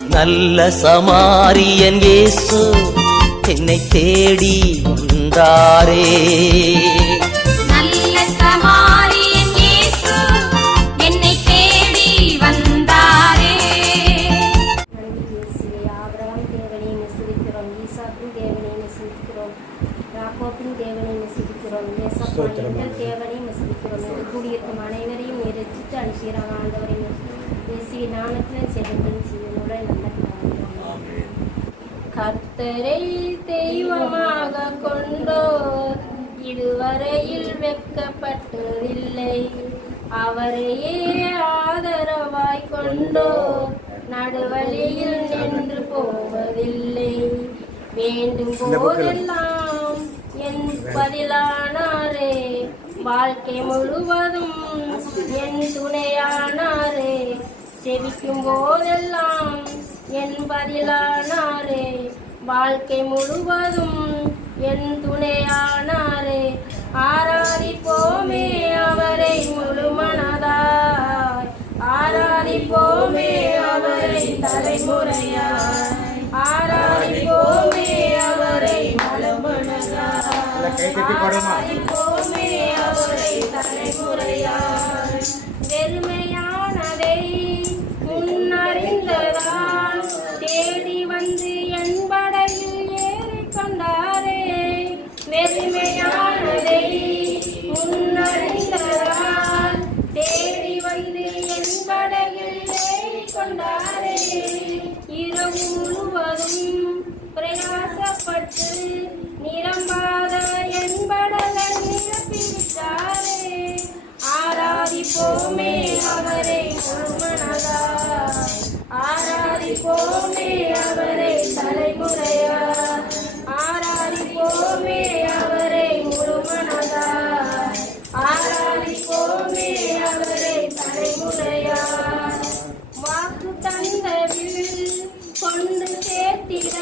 நல்ல சமாரியன் இயேசு என்னை தேடி வந்தாரே. நல்ல சமாரியன் இயேசு என்னை தேடி வந்தாரே. ஆபிரகாம் தேவனை நேசிக்கிறோம், ஈசாக்கின் தேவனை நேசிக்கிறோம், யாக்கோபின் தேவனை நேசிக்கிறோம், ஏசப்பா எங்கள் தேவனை நேசிக்கிறோம். என்று கூடியிருக்கும் அனைவரையும் இரட்சித்து அனுப்பிறாங்க. ஆண்டவரை இயேசுவின் நாமத்தில் செலுத்தும் செய்யுமுறை நல்ல கர்த்தரை தெய்வமாக கொண்டோர் இதுவரையில் வெட்கப்பட்டதில்லை. அவரையே ஆதரவாய் கொண்டோர் நடுவழியில் நின்று போவதில்லை. வேண்டும் போதெல்லாம் என் பதிலானாரே, வாழ்க்கை முழுவதும் என் துணையானாரே. செவிக்கும் போதெல்லாம் என் பதிலானாரே, வாழ்க்கை முழுவதும் என் துணையானாரே. ஆராதிப்போமே அவரை முழுமனதாய், ஆராதிப்போமே அவரை தலைமுறையாய், ஆராதிப்போமே அவரை மலமனதாய், ஆராதிப்போமே அவரை தலைமுறையாய். வெறுமையானதை முன்னறிந்ததால் தேடி வந்து என் படையில் ஏறிக்கொண்டாரே. வெறுமையானதை முன்னறிந்ததால் தேடி வந்து என் படையில் ஏறிக்கொண்டாரே. இரவு முழுவதும் பிரயாசப்பட்டு நிரம்பாத என் படலை நிரப்பிவிட்டாரே. ஆராதிப்போமே அவரை முழுமனதாய், ஆராதிப்போமே அவரை தலைமுறையாய், ஆராதிப்போமே அவரை முழுமனதாய், ஆராதிப்போமே அவரை தலைமுறையாய். வாக்கு தந்தவில் கொண்டு சேர்த்திட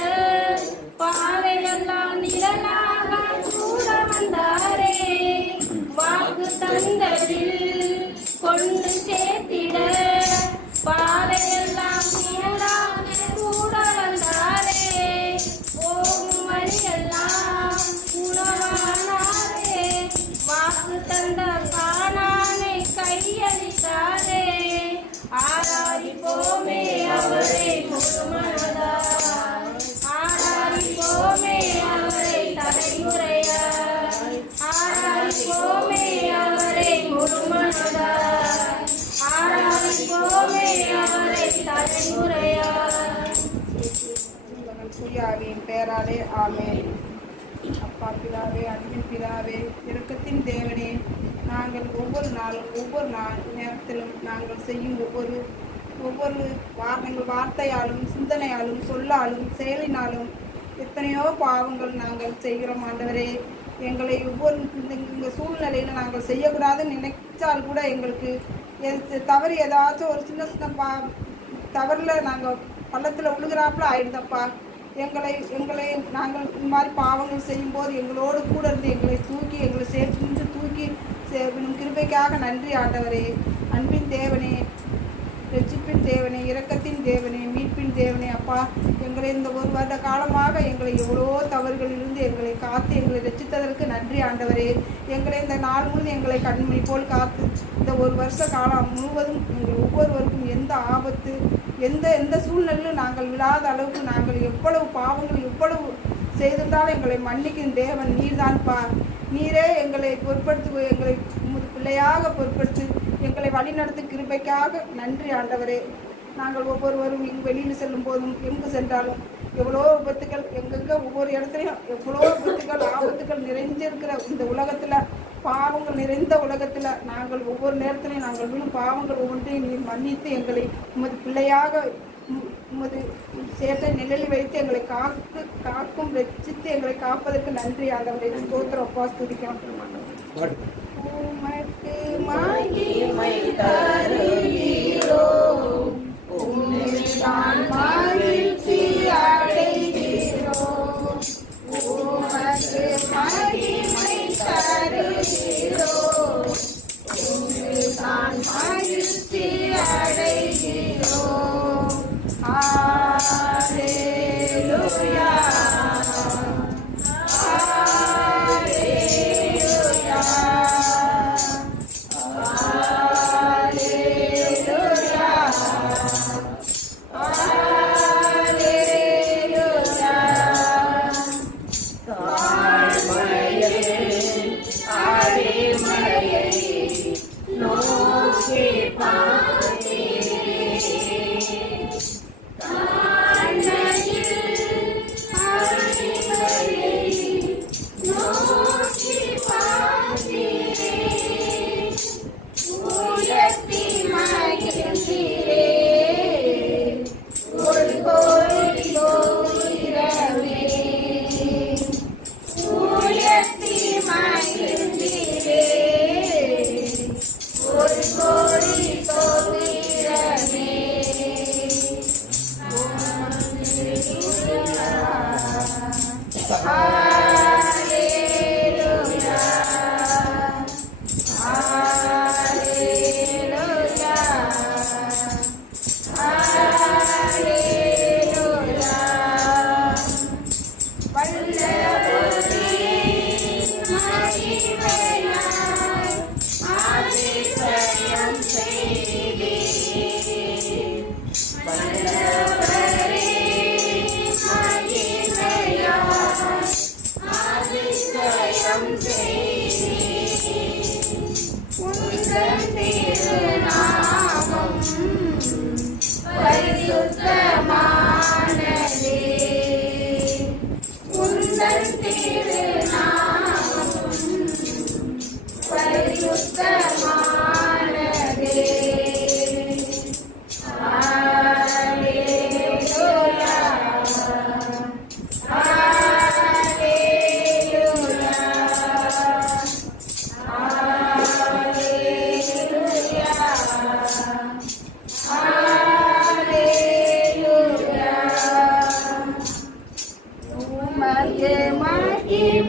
பாவையெல்லாம் நிழலாக கூட வந்தாரே. வாக்கு தந்தவில் கொண்டு சேர்த்திட பாவையெல்லாம் நிழலாக கூட வந்தாரே. போகும் வழியெல்லாம் உணவானாரே, வாக்கு தந்த கானானை கையளித்தாரே. ஆராதிப்போமே அவரை முழுமனதாய், ஆராதிப்போமே அவரை தலைமுறையாய், ஆராதிப்போமே அவரை முழுமனதாய், ஆராதிப்போமே அவரை தலைமுறையாய். தூயாவின் பெயராலே ஆமென். அப்பா பிதாவே, அன்பின் பிதாவே, இரக்கத்தின் தேவனே, நாங்கள் ஒவ்வொரு நாளும் ஒவ்வொரு நேரத்திலும் நாங்கள் செய்யும் ஒவ்வொரு வார்த்தையாலும் சிந்தனையாலும் சொல்லாலும் செயலினாலும் எத்தனையோ பாவங்கள் நாங்கள் செய்கிறோம். ஆண்டவரே, எங்களை ஒவ்வொரு இந்த சூழ்நிலையில் நாங்கள் செய்யக்கூடாதுன்னு நினைச்சால் கூட எங்களுக்கு தவறு ஏதாச்சும் ஒரு சின்ன சின்ன தவறில் நாங்கள் பள்ளத்தில் விழுகிறாப்புல ஆயிடுதப்பா. எங்களை நாங்கள் இந்த மாதிரி பாவங்கள் செய்யும்போது எங்களோடு கூட இருந்து எங்களை சேர்த்து தூக்கி கிருபைக்காக நன்றி ஆண்டவரே. அன்பின் தேவனே, ரட்சிப்பின் தேவனே, இரக்கத்தின் தேவனே, மீட்பின் தேவனே, அப்பா எங்களை இந்த ஒரு வருட காலமாக எங்களை எவ்வளோ தவறுகளிலிருந்து எங்களை காத்து எங்களை ரட்சித்ததற்கு நன்றி ஆண்டவரே. எங்களை இந்த நாள் முழுவதும் எங்களை கண்மணி போல் காத்து இந்த ஒரு வருஷ காலம் முழுவதும் எங்கள் ஒவ்வொருவருக்கும் எந்த ஆபத்து எந்த சூழ்நிலையிலும் நாங்கள் விழாத அளவுக்கு நாங்கள் எவ்வளவு பாவங்கள் எவ்வளவு செய்திருந்தாலும் எங்களை மன்னிக்கும் தேவன் நீர்தான்ப்பா. நீரே எங்களை பொறுப்படுத்து, எங்களை பிள்ளையாக பொறுப்படுத்தி எங்களை வழிநடத்து கிருபைக்காக நன்றி ஆண்டவரே. நாங்கள் ஒவ்வொருவரும் இங்கு வெளியில் செல்லும் போதும் எங்கு சென்றாலும் எவ்வளோ விபத்துக்கள் எங்கெங்கே ஒவ்வொரு இடத்துலையும் எவ்வளோ விபத்துக்கள் ஆபத்துக்கள் நிறைஞ்சிருக்கிற இந்த உலகத்தில், பாவங்கள் நிறைந்த உலகத்தில் நாங்கள் ஒவ்வொரு நேரத்திலையும் நாங்கள் விழும் பாவங்கள் ஒவ்வொன்றையும் நீர் மன்னித்து எங்களை உமது பிள்ளையாக உமது சேட்டை நிழலில் வைத்து எங்களை காக்கும் ரட்சித்து எங்களை காப்பதற்கு நன்றி ஆண்டவரே. ஸ்தோத்திரம் அப்பா, ஸ்துதிக்கிறோம். உமக்கு மகிமை தருகிறோம், உம்மில்தான் மகிழ்ச்சி அடைகிறோம். உமக்கு மகிமை தருகிறோம், உம்மில்தான் மகிழ்ச்சி அடைகிறோம்.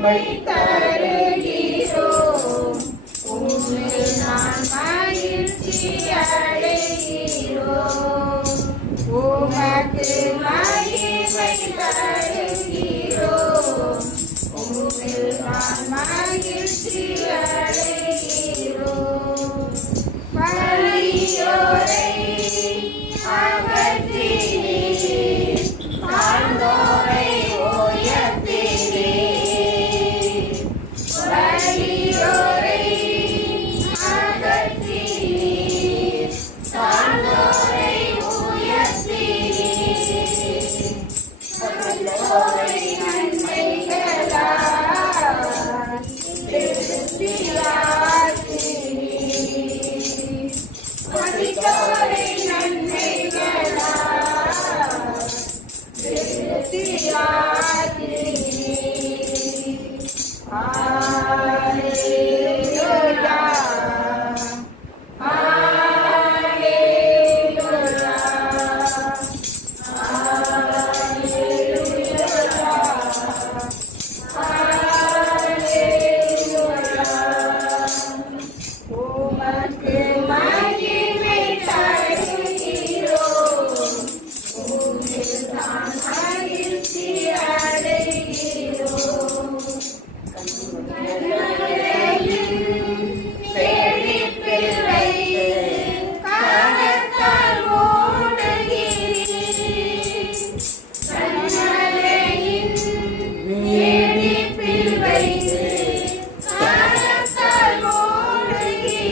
மகிமை தருகிறோம் உம்மில் நான் மகிழ்ச்சி அடைகிறோம் உமக்கு மகிமை தருகிறோம் உம்மில் நான் மகிழ்ச்சி அடைகிறோம் பலியோரை அகற்றினீர் தாழ்ந்தோரை உயர்த்தினீர் பலியோரை அகற்றினீர் தாழ்ந்தோரை உயர்த்தினீர் தாழ்ந்தோரை நன்மைகளால் திருப்தியாக்கினீர் மதித்தோரை நன்மைகளால் திருப்தியாக்கினீர் ஹல்லேலூயா ஹல்லேலூயா உமக்கு மகிமை தருகிறோம் உம்மில் நான் மகிழ்ச்சி அடைகிறோம் செழிப்பில் வைத்து கரத்தால் மூடுகிறீர் கண்மலையின் செழிப்பில் வைத்து கரத்தால் மூடுகிறீர்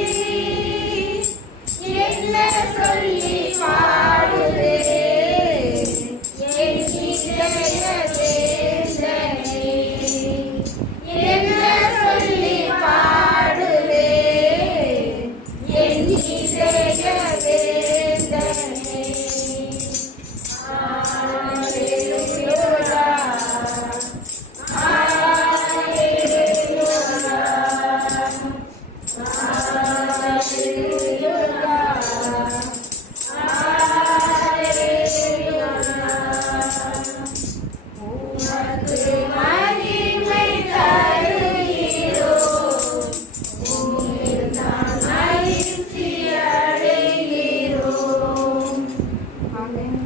என்ன சொல்லி பாடுவே என் இதய வேதனை என்ன சொல்லி பாடுவே என் இதய வேதனை ஹல்லேலூயா உமக்கு மகிமை தருகிறோம் உம்மில் நான் மகிழ்ச்சி அடைகிறோம் ஆமென்.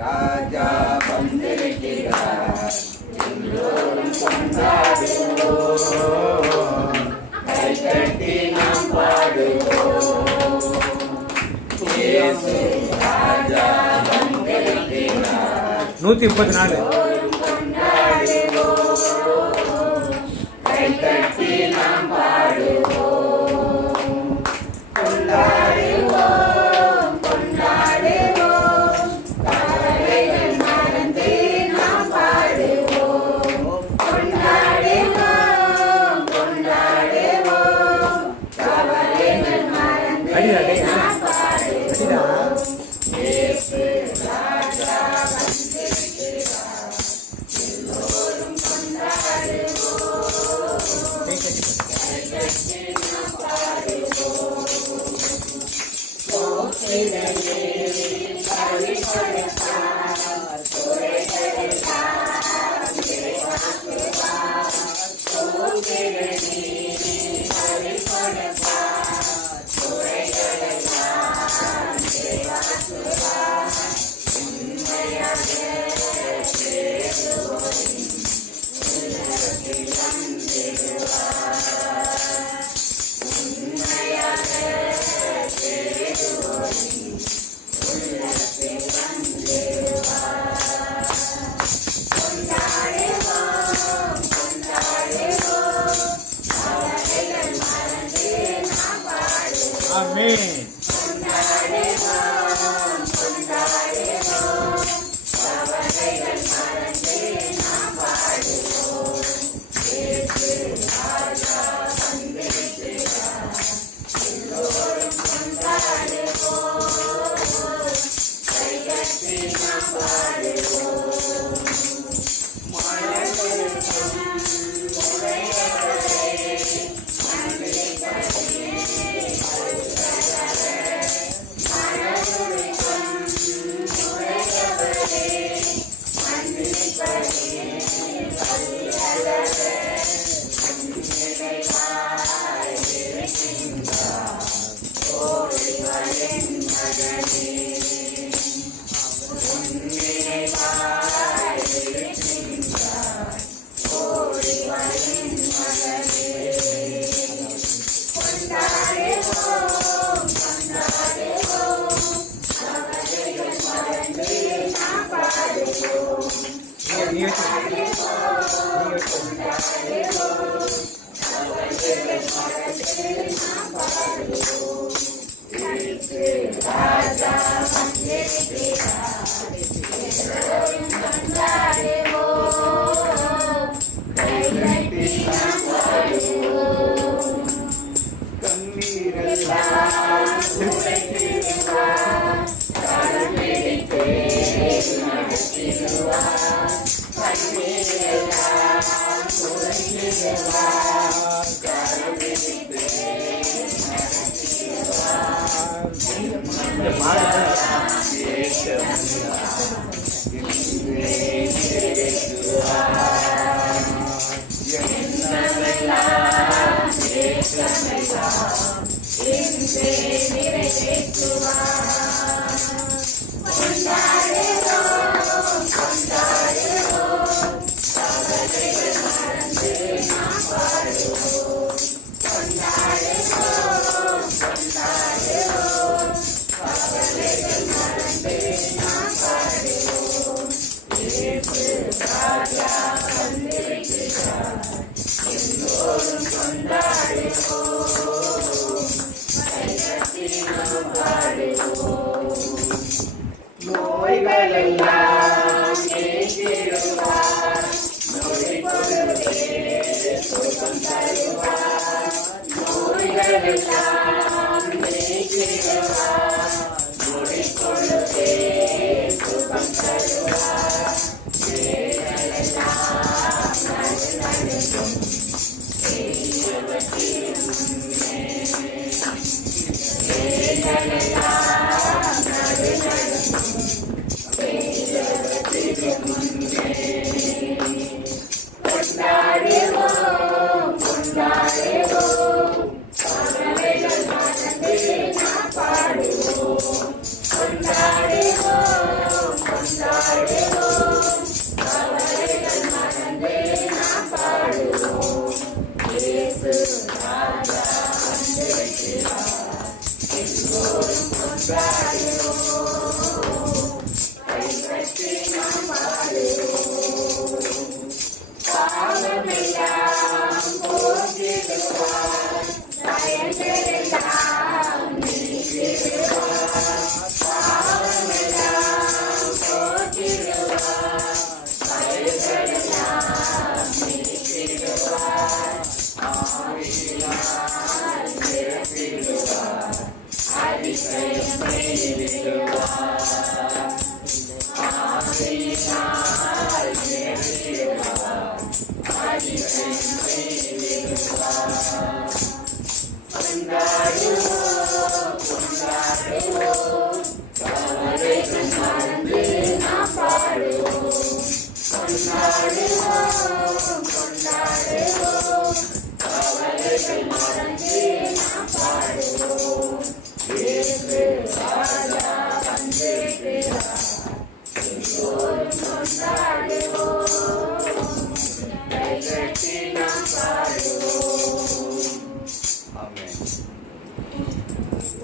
ராஜா வந்திருக்கிறார் எல்லோரும் கொண்டாடுவோம் கைதட்டி நாம் பாடுவோம் இயேசு ராஜா வந்திருக்கிறார் 134 எல்லோரும் கொண்டாடுவோம் கைதட்டி நாம் பாடுவோம் கொண்டாடுவோம் கொண்டாடுவோம் கவலைகள் மறந்து நாம் பாடுவோம் கொண்டாடுவோம் கொண்டாடுவோம் கவலைகள் மறந்து அடிடா டேய் நாம் அடிடா பாடுவோம் இயேசு ராஜா வந்திருக்கிறார் எல்லோரும் கொண்டாடுவோம் கைதட்டி நாம் பாடுவோம் சோத்திரமே பலி கொடுத்தார் குறைகளெல்லாம் நிறைவாக்குவார் சோத்திரமே பலி கொடுத்தார் குறைகளெல்லாம் நிறைவாக்குவார் உண்மையாக தேடுவோரின் உள்ளத்தில் வந்திடுவார் உண்மையாக தேடுவோரின் உள்ளத்தில் வந்திடுவார் கொண்டாடுவோம் கொண்டாடுவோம் கவலைகள் மறந்து நாம் பாடுவோம் ஆமென் கொண்டாடுவோம் கொண்டாடுவோம் கவலைகள் மறந்து நாம் பாடுவோம் இயேசு ராஜா வந்திருக்கிறார் எல்லோரும் கொண்டாடுவோம் கைதட்டி நாம் பாடுவோம் மழை மன்னிப்பதே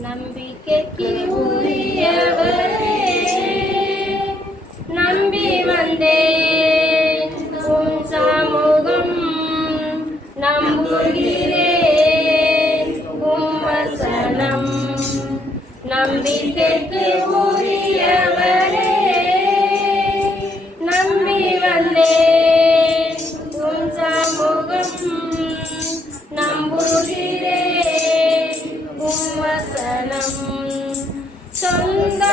நம்பிக்கைக்கு உரியவரே நம்பி வந்தேன் உம் சமூகம் நம்புகிறேன் உம் வசனம் நம்பிக்கைக்கு உரியவரே நம்பி வந்தேன் உம் சமூகம் நம்புகிறேன் உம் வசனம் சொந்த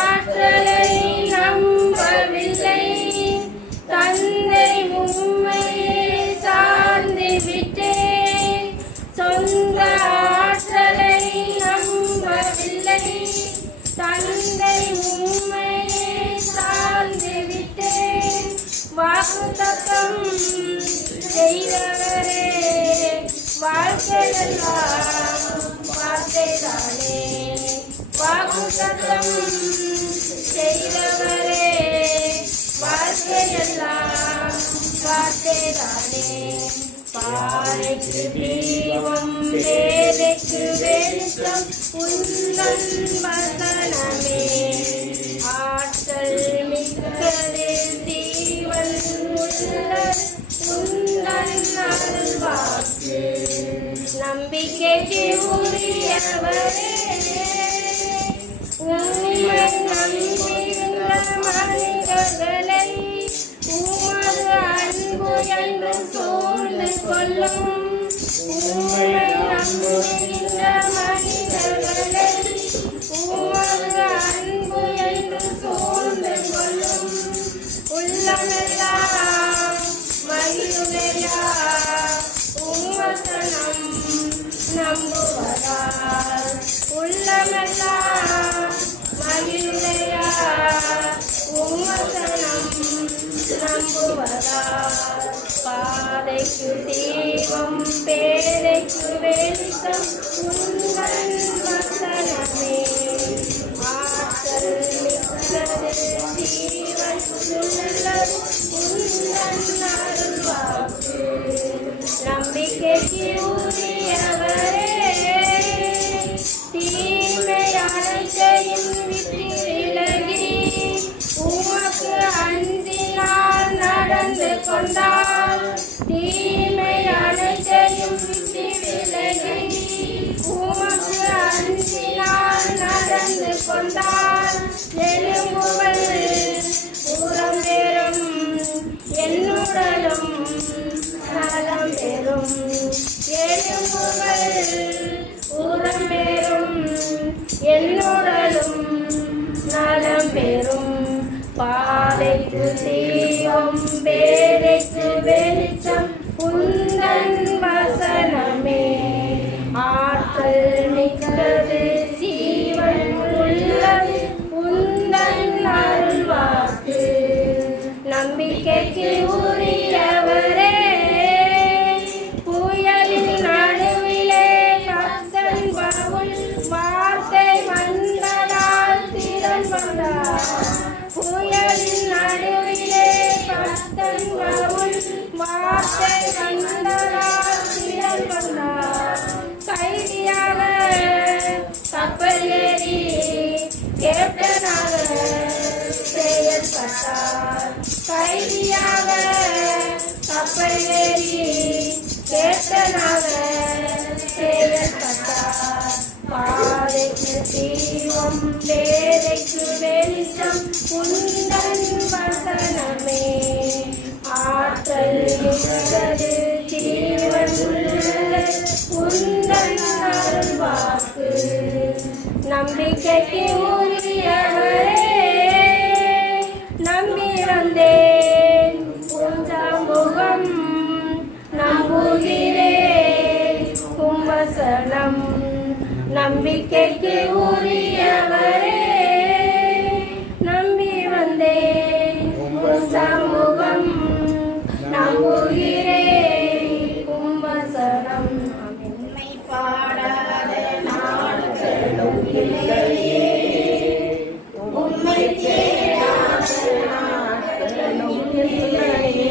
ஆற்றலை நம்பவில்லை தந்தை உம்மையே சார்ந்து விட்டேன் சொந்த ஆற்றலை நம்பவில்லை தந்தை உம்மையே சார்ந்து விட்டேன் வாக்குத்தத்தம் செய்தவரே வாழ்க்கையெல்லாம் வார்த்தைதானே வாக்குத்தத்தம் செய்தவரே தானே பாறைக்கு தீபம் பேதைக்கு வெளிச்சம் உந்தன் வசனமே ஆற்றல் மிக்கது தீவன் உள்ள உந்தன் அருள்வாக்கு நம்பிக்கைக்கு உரியவரே உம்மை நம்பியுள்ள மனிதர்களை உமது அன்பு என்று சூழ்ந்து கொள்ளும் உம்மை நம்புகின்ற மனிதர்களை உமது அன்பு என்று சூழ்ந்து கொள்ளும் உள்ளமெல்லாம் மகிழுடையா உம்மசனம் நம்புவதால் உள்ளமெல்லாம் மகிழுடையா உம்மசனம் நம்புவதால் பாதைக்கு தீபம் பேதைக்கு வெளிச்சம் உந்தன் வசனமே ஆற்றல் மிக்கது ஜீவன் உள்ளது உந்தன் அருள்வாக்கு நம்பிக்கைக்கு உரியவரே தீமை அனைத்தையும் விட்டு விலகி உமக்கு அஞ்சினால் நடந்து கொண்டால் தீமை அனைத்தையும் விட்டு விலகி உமக்கு அஞ்சினால் நடந்து கொண்டால் எலும்புகள் உரம் பெறும் என்னுடலும் நலம் பெறும் எலும்புகள் உரம் பெறும் என்னுடலும் நலம் பெறும் பாதைக்கு தீபம் பேதைக்கு வெளிச்சம் உந்தன் வசனமே ஆற்றல் மிக்கது ஜீவன் உள்ளது உந்தன் அருள்வாக்கு நம்பிக்கைக்கு உரியவரே புயலின் நடுவிலே பக்தன் பவுல் வார்த்தை வந்ததால் திறன் வந்தார் புயலின் நடுவிலே பக்தன் பவுல் வார்த்தை வந்ததால் திறன் வந்தார் கைதியாக கப்பல் ஏறி கேப்டனாக செயல்பட்டார் கைதியாக கப்பல் ஏறி கேப்டனாக செயல்பட்டார் பாதைக்கு தீபம் பேதைக்கு வெளிச்சம் உந்தன் வசனமே ஆற்றல் மிக்கது ஜீவன் உள்ளது உந்தன் அருள்வாக்கு நம்பிக்கைக்கு உரியவரே நம்பி வந்தேன் உன் சமூகம் நம்புகிறேன் உம் வசனம் நம்பிக்கைக்கு உரியவரே நம்பி வந்தேன் உன் சமூகம் நம்புகிறேன் உம் வசனம் உம்மை பாடாத நாட்களும் இல்லையே உம்மை தேடாத நாட்களும் இல்லையே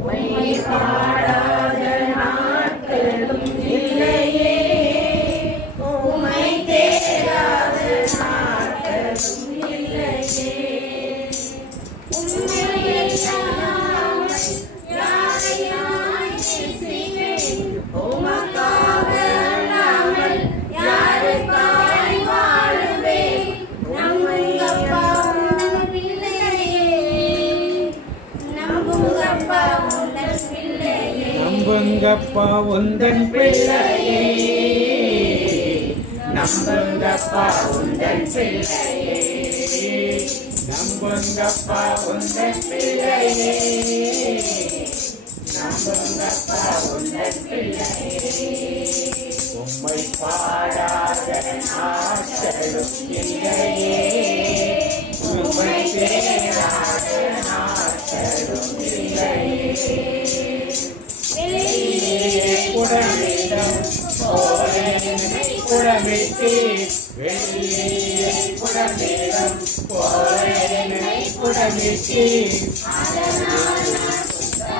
உம்மை பாடாத நாட்களும் இல்லையே உம்மை தேடாத நாட்களும் இல்லையே உம்மை இல்லாமல் யாரையாய் நேசிப்பேன் உமக்காக அல்லாமல் யாருக்காய் வாழுவேன் நம்புங்கப்பா உந்தன் பிள்ளையே நம்புங்கப்பா உந்தன் பிள்ளையே நம்புங்கப்பா உந்தன் பிள்ளையே நம்புங்கப்பா உந்தன் பிள்ளையே நம்புங்கப்பா உந்தன் பிள்ளையே நம்புங்கப்பா உந்தன் பிள்ளையே உம்மை பாடாத நாட்களும் இல்லையே உம்மை தேடாத நாட்களும் இல்லையே வெளியே குடமிடம் குடமிட்டு வெளியே குடமிடம் போரை குடமிட்டு அதனால் நான்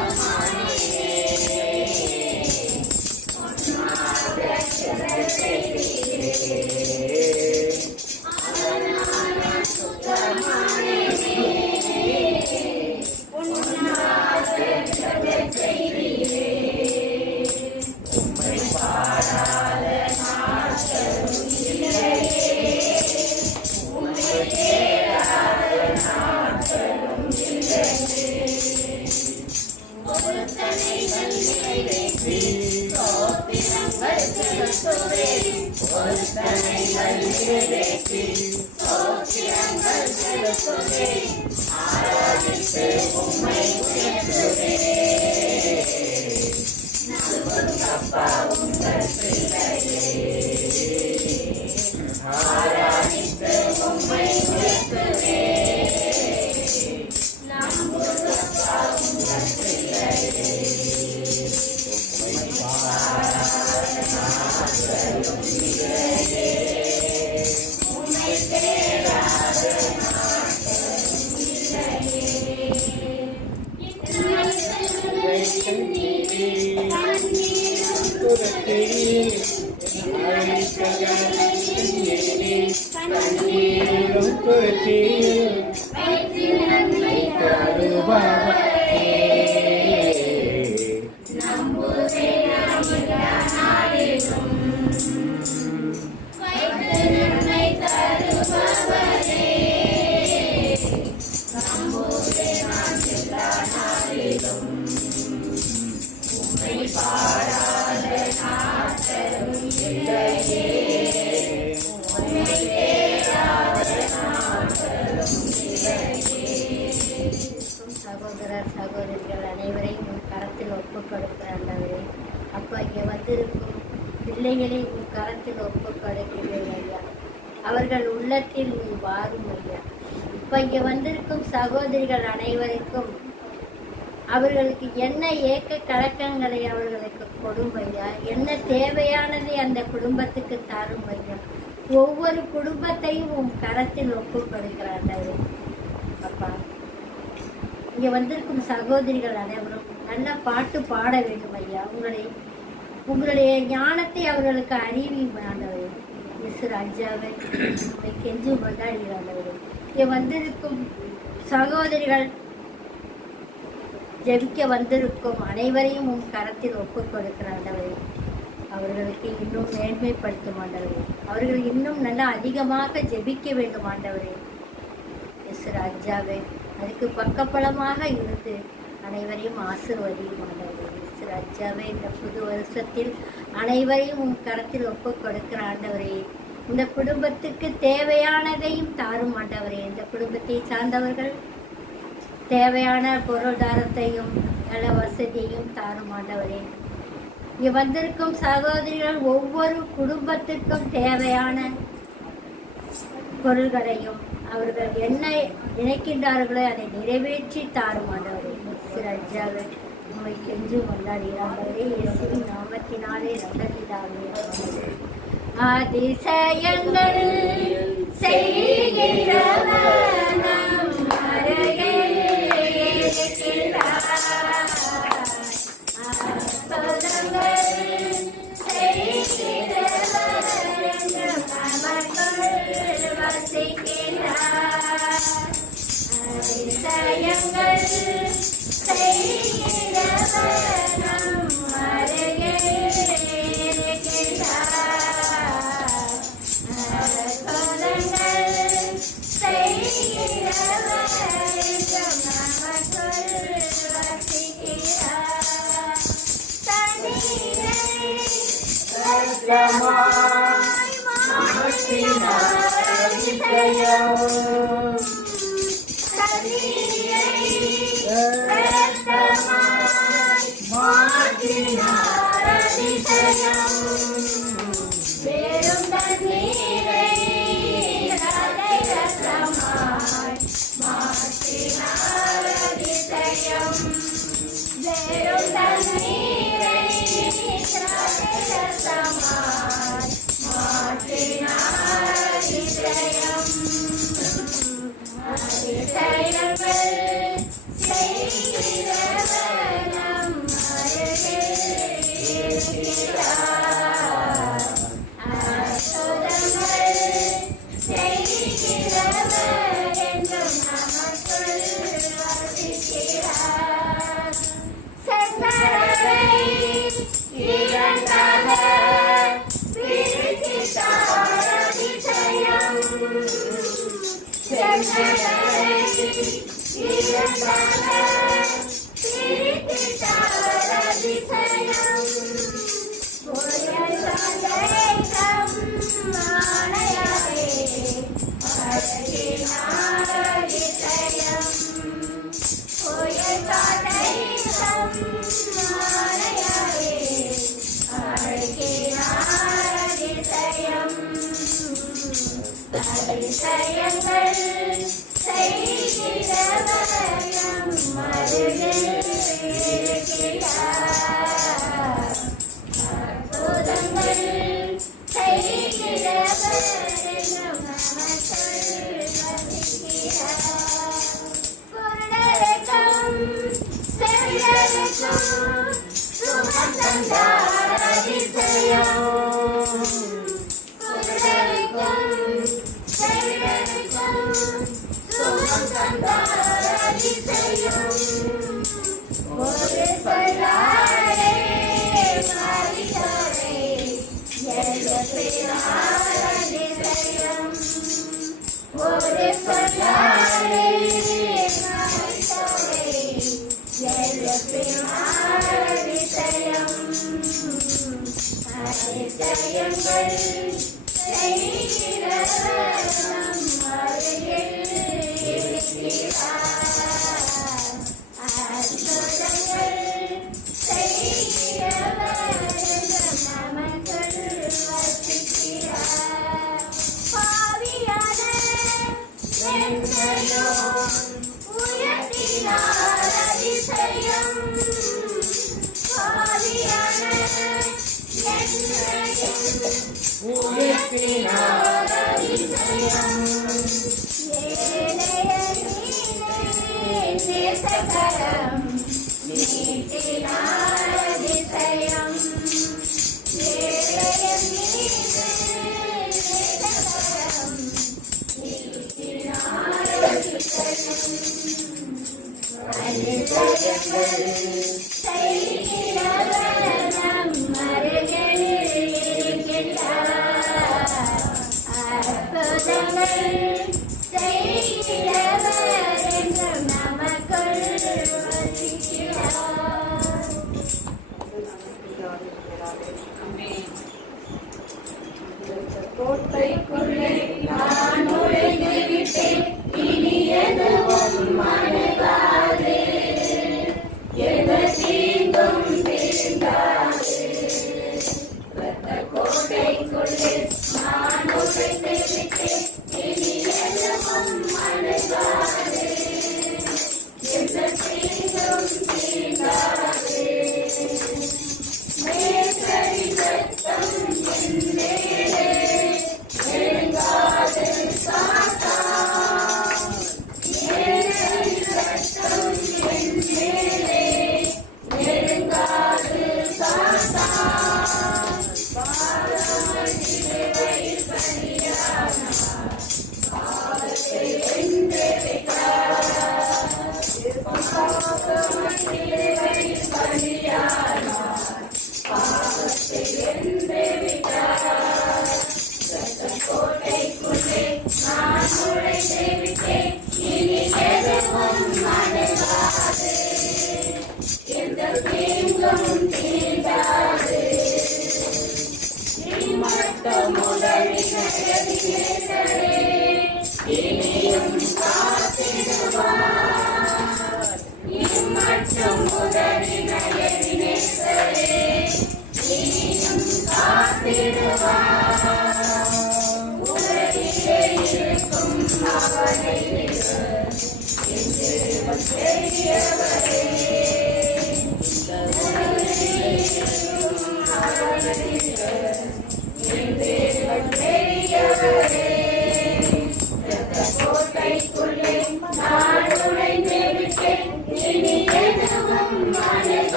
நிறைவேற்றி ஸ்தோத்திரங்கள் செலுத்துவே ஆராதித்து உம்மை உயர்த்துவே அப்பா உங்கள் பிள்ளையே ஆராதித்து உம்மை உயர்த்துவே நம்புதப்பா உங்கள் பிள்ளையே உம்மை பாராத நாட்களும் இல்லையே உம்மை தேடாத நாட்களும் இல்லையே கண்ணீரும் துரத்தியும் நம்புவே நாளிலும் நன்மை தருபவரே நம்புவே நாளிலும் உம்மை பாராத நாட்களும் இல்லையே உம்மை தேடாத நாட்களும் இல்லையே சகோதரர் சகோதரிகள் அனைவரையும் உன் கரத்தில் ஒப்புக் கொடுக்கிறாண்டவரே. அப்பா, இங்கே வந்திருக்கும் பிள்ளைகளை உன் கரத்தில் ஒப்புக் கொடுக்கிறேன் ஐயா. அவர்கள் உள்ளத்தில் நீ வாரும் ஐயா. இப்போ இங்கே வந்திருக்கும் சகோதரிகள் அனைவருக்கும் அவர்களுக்கு என்ன ஏக்க கலக்கங்களை அவர்களுக்கு கொடும் ஐயா. என்ன தேவையானதை அந்த குடும்பத்துக்கு தரும் ஐயா. ஒவ்வொரு குடும்பத்தையும் உன் கரத்தில் ஒப்புக் கொடுக்கிறாண்டவரே. அப்பா, இங்கே வந்திருக்கும் சகோதரிகள் அனைவரும் நல்ல பாட்டு பாட வேண்டும் ஐயா. உங்களுடைய ஞானத்தை அவர்களுக்கு அறிவியும் ஆண்டவரே. இயேசு ராஜாவை உம்மை கெஞ்சி கொண்டாடுகிறாண்டவரே. இங்கே வந்திருக்கும் சகோதரிகள் ஜெபிக்க வந்திருக்கும் அனைவரையும் உன் கரத்தில் ஒப்புக் கொடுக்கிறாண்டவரே. அவர்களுக்கு இன்னும் மேன்மைப்படுத்தும் ஆண்டவரே. அவர்கள் இன்னும் நல்லா அதிகமாக ஜெபிக்க வேண்டும் ஆண்டவரே. இயேசு ராஜாவே, அதுக்கு பக்கபலமாக இருந்து அனைவரையும் ஆசீர்வதியும் ஆண்டவரே. இயேசு ராஜாவே, இந்த புது வருஷத்தில் அனைவரையும் உன் கரத்தில் ஒப்புக் கொடுக்கிற ஆண்டவரே. இந்த குடும்பத்துக்கு தேவையானதையும் தாரும் ஆண்டவரே. இந்த குடும்பத்தை சார்ந்தவர்கள் தேவையான பொருளாதாரத்தையும் நல வசதியையும் தாரும் ஆண்டவரே. இங்கே வந்திருக்கும் சகோதரிகள் ஒவ்வொரு குடும்பத்திற்கும் தேவையான பொருள்களையும் அவர்கள் என்ன நினைக்கின்றார்களோ அதை நிறைவேற்றி தாரும் ஆண்டவரே. ராஜாவை உண்மை கெஞ்சு கொண்டாடுகிறார்களே. இயேசுவின் நாமத்தினாலே நல்லதாவே. அதிசயங்கள் செய்கிறவர் நம் அருகில் இருக்கிறார். அற்புதங்கள் செய்கிறவர் நமக்குள் வசிக்கிறார். அதிசயங்கள் செய்கிறவர் நம் அருகில் இருக்கிறார். அற்புதங்கள் செய்கிறவர் நமக்குள் வசிக்கிறார். தண்ணீரை ரத்தமாய் மாற்றினார் அதிசயம். தண்ணீரை ரத்தமாய் மாற்றினார் அதிசயம். வெறும் தண்ணீரை ரத்தமாய் மாற்றினார் அதிசயம். வெறும் தண்ணீரை ரத்தமாய் மாற்றினார் அதிசயம். அதிசயங்கள் செய்கிறவர் நம் அருகில் இருக்கிறார். அற்புதங்கள் செய்கிறவர் என்றும் நமக்குள் வசிக்கிறார். செங்கடலை இரண்டாக பிரித்தார் அதிசயம். செங்கடலை இரண்டாக பிரித்தார் அதிசயம். ஒரு சந்தேகம் ஆணையாய்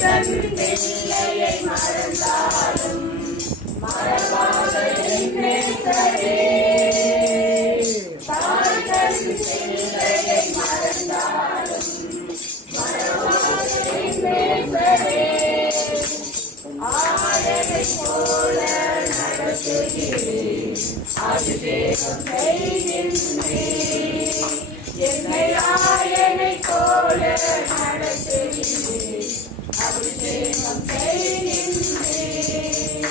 தந்தை அபிஷேகம் செய்கின்றேன். என்னை ஆயனைப் போல நடத்துகின்றேன். அபிஷேகம் செய்கின்றேன்.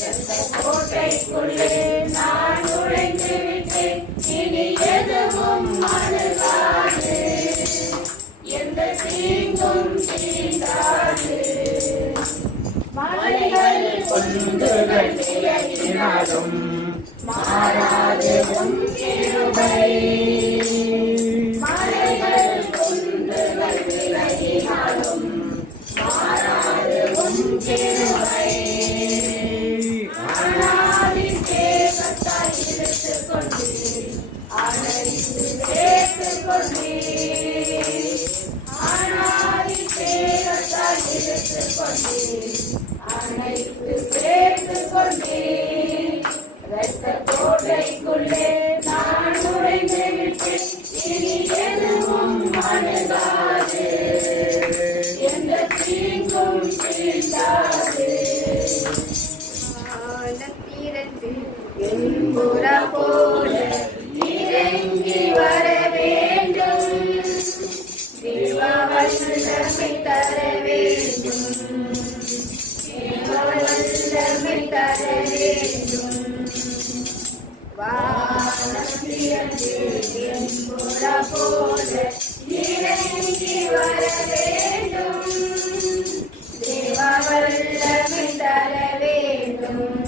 எந்தக் கோட்டைக்குள்ளே நான் நுழைந்து விட்டேன். இனி எதுவும் அணுகாது. எந்த தீங்கும் தீண்டாது. மலைகள் குன்றுகள் விலகினாலும் மாறாது உம் கிருபை. மலைகள் குன்றுகள் விலகினாலும் மாறாது உம் கிருபை. அனாதி சேவத்தால் இழுத்துக் கொண்டு அணைத்து சேர்த்துக் கொண்டு. அனாதி சேவத்தால் இழுத்துக் கொண்டு அணைத்து சேர்த்துக் கொண்டு. இரத்த கோட்டைக்குள்ளே நான் நுழைந்து விட்டேன். இனி எதுவும் அணுகாது. எந்த தீங்கும் தீண்டாது. என்புற போல இறங்கி வர வேண்டும். தேவ வல்லமை தர வேண்டும். தேவ வல்லமை தர வேண்டும். வானத்திலிருந்து என்புற போல இறங்கி வர வேண்டும். தேவ வல்லமை தர வேண்டும்.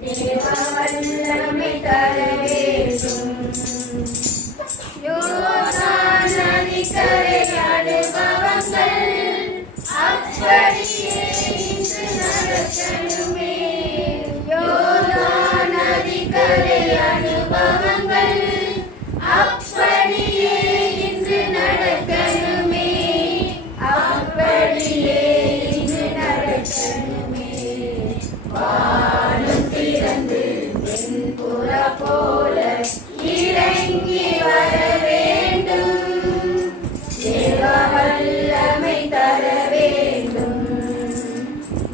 தேவ வல்லமை தர வேண்டும். யோர்தான் நதிக்கரை அனுபவங்கள் அப்படியே இன்று நடக்கணுமே. யோர்தான் நதிக்கரை அனுபவங்கள் அப்படியே இன்று நடக்கணுமே. அப்படியே இன்று நடக்கணுமே. வானம் திறந்து வெண்புற போல இறங்கி வர வேண்டும். தேவ வல்லமை தர வேண்டும்.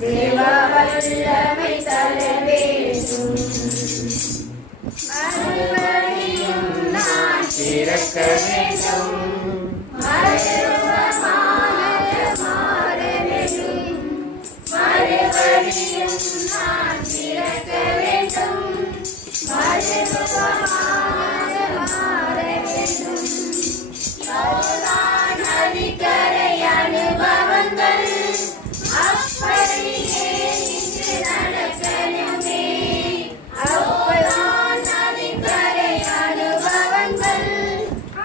தேவ வல்லமை தர வேண்டும். மறுபடியும் நான் பிறக்க வேண்டும். மறுபமாக மாற வேண்டும். மறுபடியும் நான் பிறக்க வேண்டும். மறுபமாக மாற வேண்டும். யோர்தான் நதிக்கரை அனுபவங்கள் அப்படியே இன்று நடக்கணுமே. யோர்தான் நதிக்கரை அனுபவங்கள்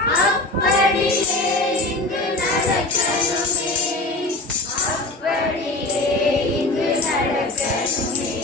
அப்படியே இங்கு நடக்கணுமே. அப்படியே இங்கு நடக்கணுமே.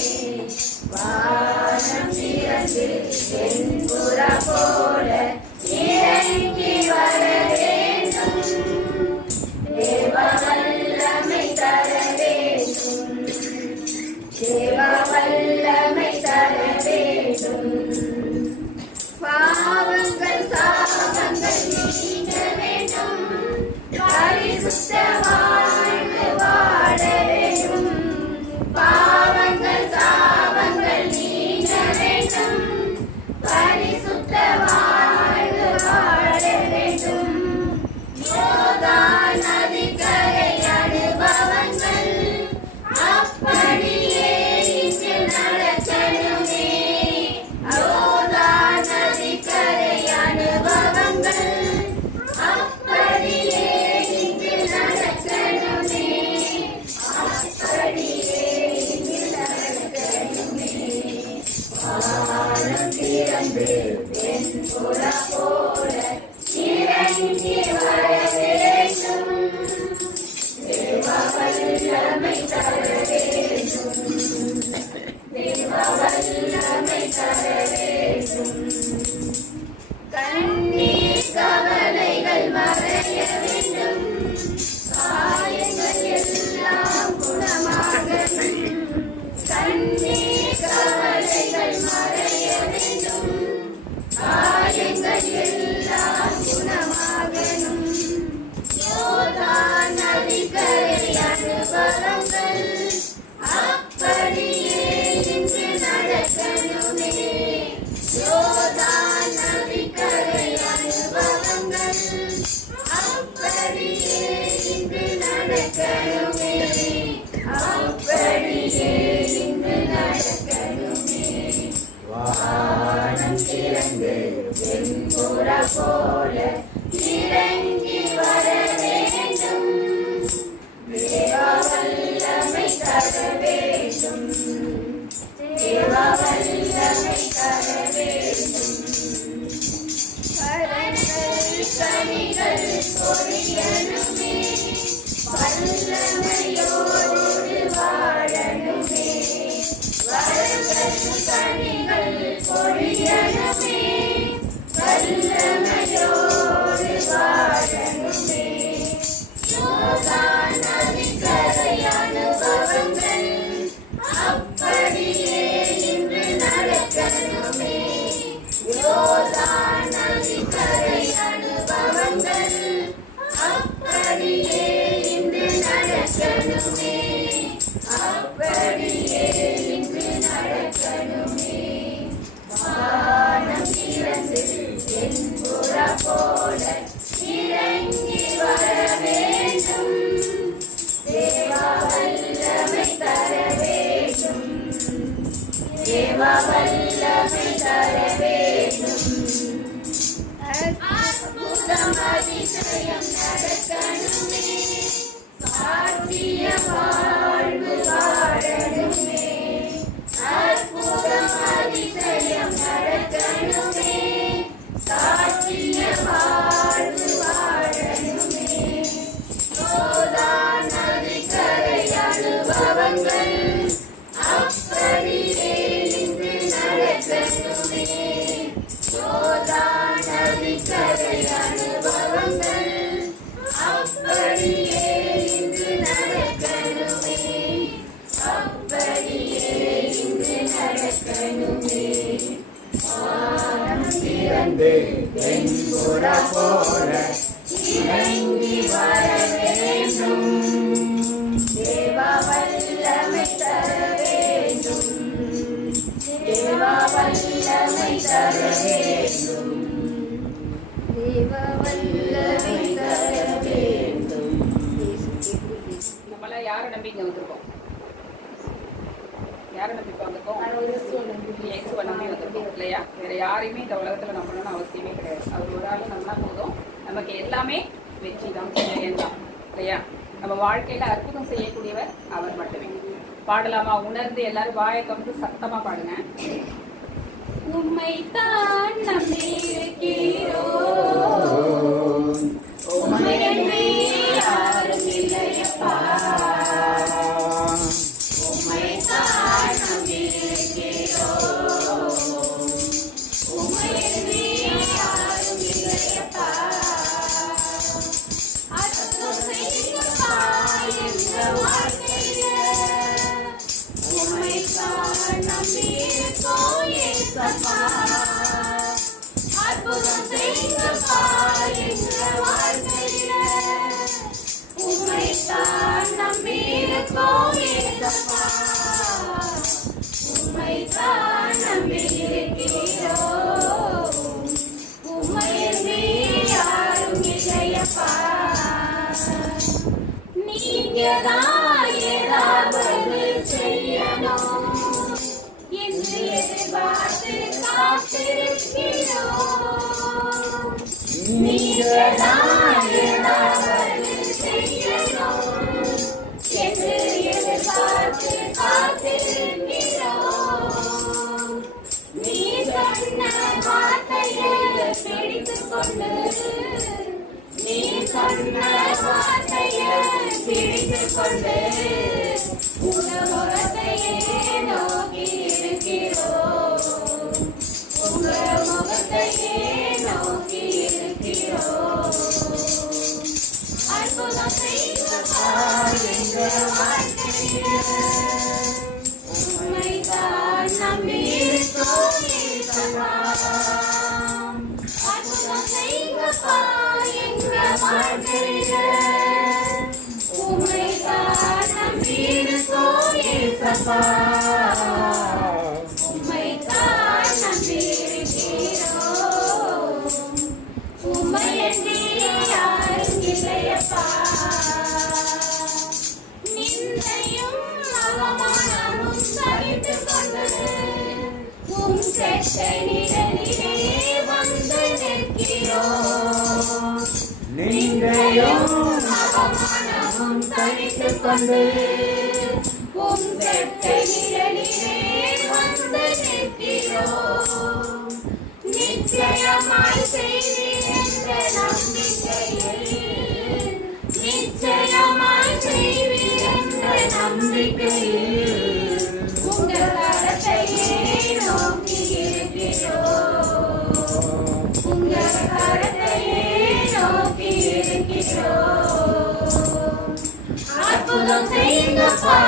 தர வேண்டும். தேவ வல்லமை தர வேண்டும். நம்மளாம் யாரை நம்பி இங்கே வந்திருக்கோம்? யாரை நம்பி வந்திருக்கோம்? இயேசுவை நம்பி வந்திருக்கோம் இல்லையா? வேற யாரையுமே இந்த உலகத்தில் நம்பணும்னு அவசியமே கிடையாது. அவர் ஒரு ஆள் நம்பினா போதும், நமக்கு எல்லாமே வெற்றி தான், ஜெயம் தான் இல்லையா? நம்ம வாழ்க்கையில அற்புதம் செய்யக்கூடியவர் அவர் மட்டுமே. பாடலாமா? உணர்ந்து எல்லாரும் வாயை திறந்து சத்தமா பாடுங்க. உம்மைத்தான் நம்பியிருக்கிறோம், உம்மையன்றி யாரும் இல்லையப்பா. உம்மைத்தான் நம்பியிருக்கிறோம், உம்மையன்றி யாரும் இல்லையப்பா. அற்புதம் செய்யுங்கப்பா என்ற வாழ்க்கையில, உம்மைத்தான் நம்பியிருக்கோம் ஏசப்பா. அற்புதம் செய்யுங்கப்பா என்ற வாழ்க்கையில, உம்மைத்தான் நம்பியிருக்கோம் ஏசப்பா. உம்மைத்தான் நம்பியிருக்கிறோம், உம்மையன்றி யாரும் இல்லையப்பா. நீங்கதான் ஏதாவது செய்யணும் என்று எதிர்பார்த்து காத்திருக்கிறோம். நீங்கதான் ஏதாவது செய்யணும் என்று எதிர்பார்த்து காத்திருக்கிறோம். நீ சொன்ன வார்த்தையை பிடித்துக் கொண்டு, நீ சொன்ன வார்த்தையை பிடித்துக் கொண்டு, உங்கள் முகத்தையே நோக்கி இருக்கிறோம், உங்கள் முகத்தையே நோக்கி இருக்கிறோம். அற்புதம் செய்வதா எங்கள் வாழ்க்கையில், உம்மைத்தான் நம்பியிருக்கோம் ஏசப்பா. அற்புதம் செய்வதா எங்கள் வாழ்க்கையில், உம்மைத்தான் நம்பியிருக்கோம் ஏசப்பா. உம்மைத்தான் நம்பியிருக்கிறோம், உம்மையன்றி யாரும் இல்லையப்பா. நிந்தையும் அவமானமும் சகித்துக் கொண்டு, உம் செட்டை நிழலிலே வந்து நிற்கிறோம். நிந்தையும் அவமானமும் சகித்துக் கொண்டு, உம் செட்டை நிழலிலே வந்து நிற்கிறோம். நிச்சயமாய் செய்வீர் என்ற நம்பிக்கையில், நிச்சயமாய் செய்வீர் என்ற நம்பிக்கையில், உங்கள் கரத்தையே நோக்கி இருக்கிறோம், உங்கள் கரத்தையே நோக்கி இருக்கிறோம். அற்புதம் செய்யுங்கப்பா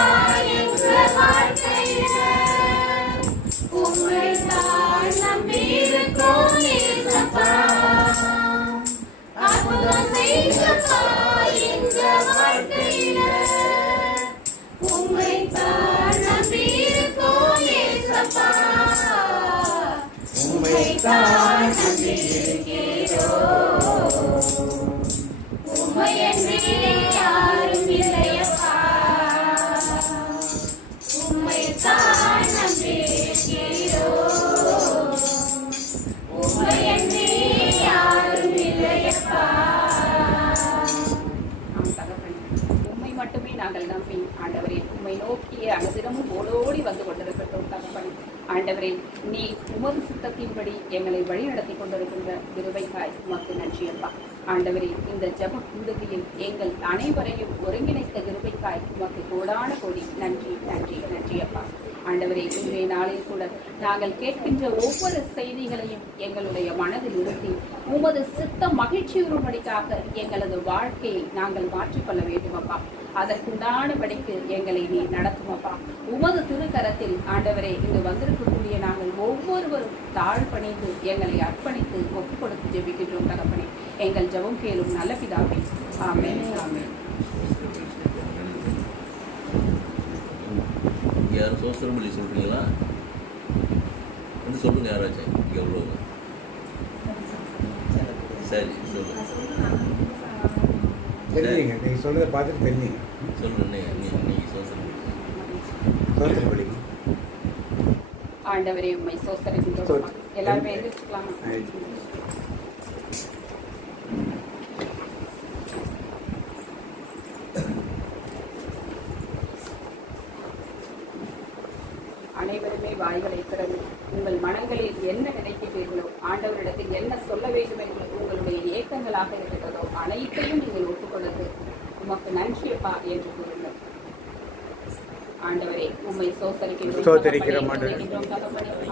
எங்கள் வாழ்க்கையில, உம்மைத்தான் நம்பியிருக்கோம் ஏசப்பா. அற்புதம் செய்யுங்கப்பா எங்கள் வாழ்க்கையில, உம்மைத்தான் நம்பியிருக்கோம் ஏசப்பா. உம்மைத்தான் நம்பியிருக்கிறோம், உம்மையன்றி யாரும் இல்லையப்பா. உம்மைத்தான் நம்பியிருக்கிறோம், உம்மையன்றி யாரும் இல்லையப்பா. உம்மை மட்டுமே நாங்கள் நம்பி ஆண்டவரே உம்மை நோக்கிய அனுதினமும் ஓடோடி வந்து கொண்டிருக்கட்டும் தகப்பனே. ஆண்டவரே, நீ உமது சித்தத்தின்படி எங்களை வழிநடத்தி கொண்டிருக்கின்ற கிருபைக்காய் உமக்கு நன்றி அப்பா. ஆண்டவரே, இந்த ஜெப கூடுகையில் எங்கள் அனைவரையும் ஒருங்கிணைத்த கிருபைக்காய் உமக்கு கோடான கோடி நன்றி நன்றி நன்றி அப்பா. ஆண்டவரே, இன்றைய நாளில் கூட நாங்கள் கேட்கின்ற ஒவ்வொரு செய்திகளையும் எங்களுடைய மனதில் நிறுத்தி உமது சித்த மகிழ்ச்சியுறும்படிக்காக எங்களது வாழ்க்கையை நாங்கள் மாற்றிக்கொள்ள வேண்டும் அப்பா. அதற்குண்டானபடிக்கு எங்களை நீ நடத்துமப்பா. உமது திருக்கரத்தில் ஆண்டவரே, இங்கு வந்திருக்கக்கூடிய நாங்கள் ஒவ்வொருவரும் தாழ்பணிந்து எங்களை அர்ப்பணித்து ஒப்புக் கொடுத்து ஜெபிக்கின்றோம் தகப்பனே. எங்கள் ஜெபம் கேளும் நல்ல பிதாவே. ஆமென் ஆமென். யாரும் சோஸ்திரம் சொல்லி சொல்றீங்களா? வந்து சொல்லுங்க யாராச்சும் இங்கே உள்ளவங்க. சரி சொல்லுங்க. தெரிஞ்சுங்க, நீங்கள் சொல்கிறத பார்த்துட்டு தெரிஞ்சுங்க. சொல்லுங்க நீங்கள் சோத்திரம் படிங்க. ஆண்டவரே உம்மை சோஸ்தரிக்கின்றோம். எல்லாருமே எதிர்த்துக்கலாம். அனைவருமே வாய்களை திறந்து உங்கள் மனங்களில் என்ன நினைக்கிறீர்களோ, ஆண்டவரிடத்தில் என்ன சொல்ல வேண்டும் என்று உங்களுடைய ஏக்கங்களாக இருக்கிறதோ அனைத்தையும் நீங்கள் ஒப்புக்கொண்டு உமக்கு நன்றியப்பா என்று கூறுங்கள். ஆண்டவரே உம்மை சோசரிக்கின்றோம்.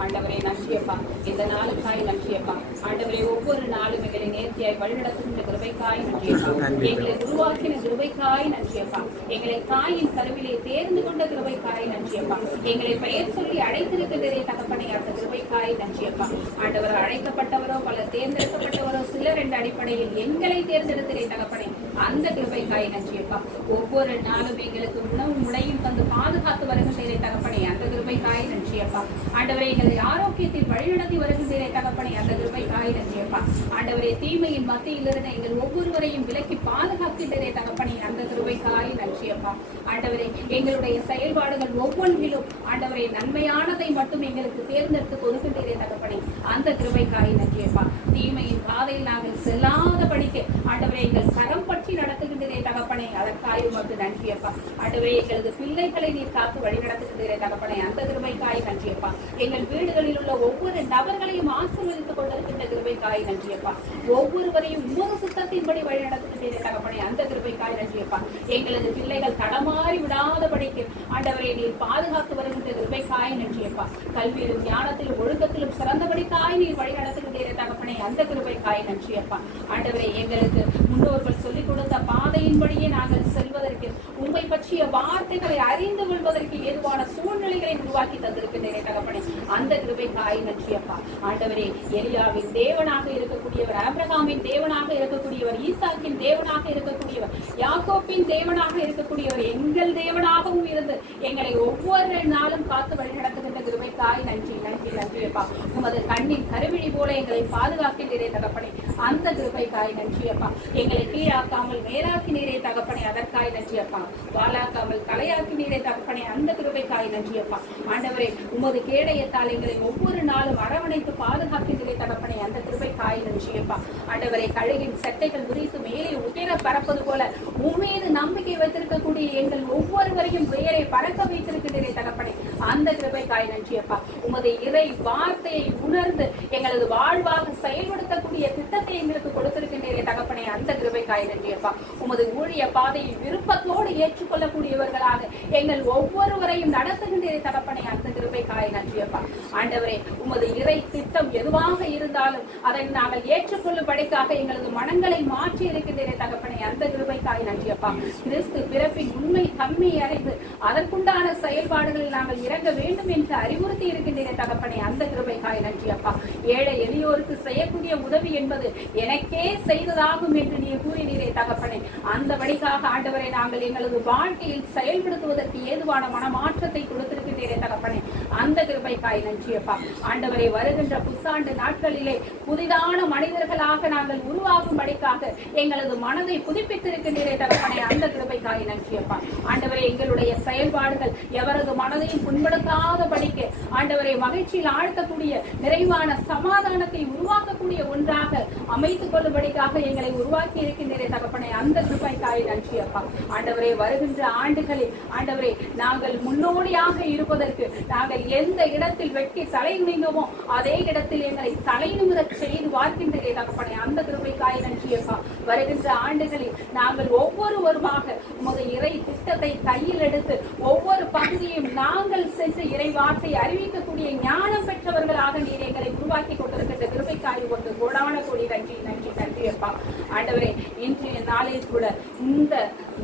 ஆண்டவரே நன்றியப்பா, இந்த நாளுக்காய் நன்றியப்பா. ஆண்டவரே ஒவ்வொரு நாளும் எங்களை நேர்த்தியாய் வழிநடத்துகின்ற கிருபைக்காய் நன்றியப்பா. எங்களை உருவாக்கின கிருபைக்காய் நன்றியப்பா. எங்களை தாயின் கருவிலே தேர்ந்து கொண்ட கிருபைக்காய் நன்றியப்பா. எங்களை பெயர் சொல்லி அழைத்திருக்கிறதே தகப்பனை அந்த கிருபைக்காய் நன்றியப்பா. ஆண்டவர் அழைக்கப்பட்டவரோ பல தேர்ந்தெடுக்கப்பட்டவரோ சிலர் என்ற அடிப்படையில் எங்களை தேர்ந்தெடுத்ததே தகப்பனை அந்த கிருபைக்காய் நன்றியப்பா. ஒவ்வொரு நாளும் எங்களுக்கு உணவு முறையும் தந்து பாதுகாத்து வருகின்றே தகப்பனை அந்த கிருபைக்காய் நன்றியப்பா. ஆண்டவரை எங்களை ஆரோக்கியத்தில் வழிநடத்தி வருகின்றே தகப்பனை அந்த கிருபைக்காய் நன்றியப்பா. ஆண்டவரே தீமையின் மத்தியிலிருந்து எங்கள் ஒவ்வொருவரையும் விலக்கி பாதுகாக்கின்றே தகப்பனை அந்த கிருபைக்காய் நன்றியப்பா. ஆண்டவரே எங்களுடைய செயல்பாடுகள் ஒவ்வொன்றிலும் ஆண்டவரை நன்மையானதை மட்டும் எங்களுக்கு தேர்ந்தெடுத்து கொடுக்கின்றே தகப்பனை அந்த கிருபைக்காய் நன்றியப்பா. தீமையின் பாதையில் நாங்கள் செல்லாத படிக்க ஆண்டவரை எங்கள் கரம் பற்றி நடத்துகின்றே தகப்பனை அதற்காய் உமக்கு நன்றியப்பா. ஆண்டவரே எங்களது பிள்ளைகளை நீர் காத்து வழி நடத்துகின்றே தகப்பனை அந்த கிருபைக்காய் நன்றியப்பா. எங்கள் வீடுகளில் உள்ள ஒவ்வொரு நபர்களையும் ஆசீர்வதித்துக் கொண்டிருக்கின்ற கிருபைக்காய் நன்றியப்பா. ஒவ்வொருவரையும் உமது சுத்தத்தின்படி வழி நடத்துகின்றே தகப்பனை அந்த கிருபைக்காய் நன்றியப்பா. எங்களது பிள்ளைகள் தடமாறி விடாதபடிக்கு ஆண்டவரை நீர் பாதுகாத்து வருகின்ற கிருபைக்காய் நன்றியப்பா. கல்வியிலும் ஞானத்திலும் ஒழுக்கத்திலும் சிறந்தபடிக்காய் நீர் வழி நடத்துகின்றே தகப்பனை அந்த கிருபைக்காய் நன்றியப்பா. ஆண்டவரை எங்களுக்கு முன்னோர்கள் சொல்லிக் கொடுத்த பாதையின்படியே நாங்கள் செல்வதற்கு உண்மை பற்றிய வார்த்தைகளை அறிந்து கொள்வதற்கு ஏதுவான சூழ்நிலைகளை உருவாக்கி தந்திருக்கின்றே தகப்பனே அந்த கிருபைக்காய் நன்றியப்பா. ஆண்டவரே எலியாவின் தேவனாக இருக்கக்கூடியவர், ஆபிரகாமின் தேவனாக இருக்கக்கூடியவர், ஈசாக்கின் தேவனாக இருக்கக்கூடியவர், யாக்கோப்பின் தேவனாக இருக்கக்கூடியவர், எங்கள் தேவனாகவும் இருந்து எங்களை ஒவ்வொரு நாளும் காத்து வழி நடத்துகின்ற கிருபைக்காய் நன்றி நன்றி நன்றியப்பா. உமது கண்ணின் கருவிழி போல எங்களை பாதுகாக்கின்றே தகப்பனே அந்த கிருபைக்காய் நன்றியப்பா. எங்களை கீழாக்காமல் மேலாக்கினீரே தகப்பனே அதற்காய் நன்றியப்பா. வாளாக்காமல் தலையாக்கினீரே தகப்பனே அந்த கிருபைக்காய் நன்றியப்பா. ஆண்டவரே உமது கேடயத்தால் எங்களை ஒவ்வொரு நாளும் அரவணைத்து பாதுகாக்கின்றே தகப்பனே அந்த கிருபைக்காய் நன்றியப்பா. ஆண்டவரை கழுகின் சட்டைகள் விரித்து மேலே உயர பறப்பது போல உம்மீது நம்பிக்கை வைத்திருக்கக்கூடிய எங்கள் ஒவ்வொருவரையும் உயரை பறக்க வைத்திருக்கின்றே தகப்பனே அந்த கிருபைக்காய் நன்றியப்பா. உமது இறை வார்த்தையை உணர்ந்து எங்களது வாழ்வாக செயல்படுத்தக்கூடிய திட்டத்தை எங்களுக்கு கொடுத்திருக்கின்றே தகப்பனே அந்த கிருபைக்காய் நன்றியப்பா. உமது ஊழிய பாதையை விருப்பத்தோடு ஏற்றுக்கொள்ளக்கூடியவர்களாக எங்கள் ஒவ்வொருவரையும் நடத்துகின்றே தகப்பனே அந்த கிருபைக்காய் நன்றியப்பா. ஆண்டவரே உமது இறை திட்டம் எதுவாக இருந்தாலும் அதை நாங்கள் ஏற்றுக்கொள்ளும்படிக்காக எங்களது மனங்களை மாற்றி இருக்கின்றே தகப்பனே அந்த கிருபைக்காய் நன்றியப்பா. கிறிஸ்து பிறப்பின் உண்மை தன்மை அறிந்து அதற்குண்டான செயல்பாடுகளில் நாங்கள் இறங்க வேண்டும் என்று அறிவுறுத்தி இருக்கின்றே தகப்பனே அந்த கிருபைக்காய் நன்றியப்பா. ஏழை எளியோருக்கு செய்யக்கூடிய உதவி என்பது எனக்கே செய்ததாகும் என்று நீ கூறினீரே தகப்பனே அந்த வழிக்காக ஆண்டவரை நாங்கள் எங்களது வாழ்க்கையில் செயல்படுத்துவதற்கு ஏதுவான மனமாற்றத்தை கொடுத்திருக்கின்றே தகப்பனே அந்த கிருபைக்காய் நன்றியப்பா. ஆண்டவரை வருகின்ற புத்தாண்டு நாட்களிலே புதிதான மனிதர்களாக நாங்கள் உருவாகும்படிக்காக எங்களது மனதை புதுப்பித்திருக்கின்றே தகப்பனே அந்த கிருபைக்காய் நன்றியப்பா. ஆண்டவரை எங்களுடைய செயல்பாடுகள் எவரது மனதையும் புண்படுத்தாத படிக்க ஆண்டவரை மகிழ்ச்சியில் ஆழ்த்தக்கூடிய நிறைவான சமாதானத்தை உருவாக்கக்கூடிய ஒன்றாக அமைத்துக் கொள்ளும்படிக்காக எங்களை உருவாக்கி இருக்கின்றே தகப்பனே அந்த கிருபைக்காய் நன்றியப்பா. ஆண்டவரே வருகின்ற ஆண்டுகளில் ஆண்டவரே நாங்கள் முன்னோடியாக இருப்பதற்கு நாங்கள் எந்த இடத்தில் வெட்கி தலை நிமிந்தோமோ அதே இடத்தில் எங்களை தலை நிமிர செய்து பார்க்கின்றே தகப்பனே அந்த கிருபைக்காய் நன்றியப்பா. வருகின்ற ஆண்டுகளில் நாங்கள் ஒவ்வொருவருமாக உமது இறை திட்டத்தை கையில் எடுத்து ஒவ்வொரு பகுதியையும் நாங்கள் சென்று இறை வார்த்தை அறிவிக்கக்கூடிய ஞானம் பெற்றவர்களாக நீர் எங்களை உருவாக்கி கொண்டிருக்கின்ற கிருபைக்காய் கொண்டு கோடான கோடி நன்றி நன்றி நன்றியப்பா. ஆண்டவரே இன்றைய நாளில் கூட இந்த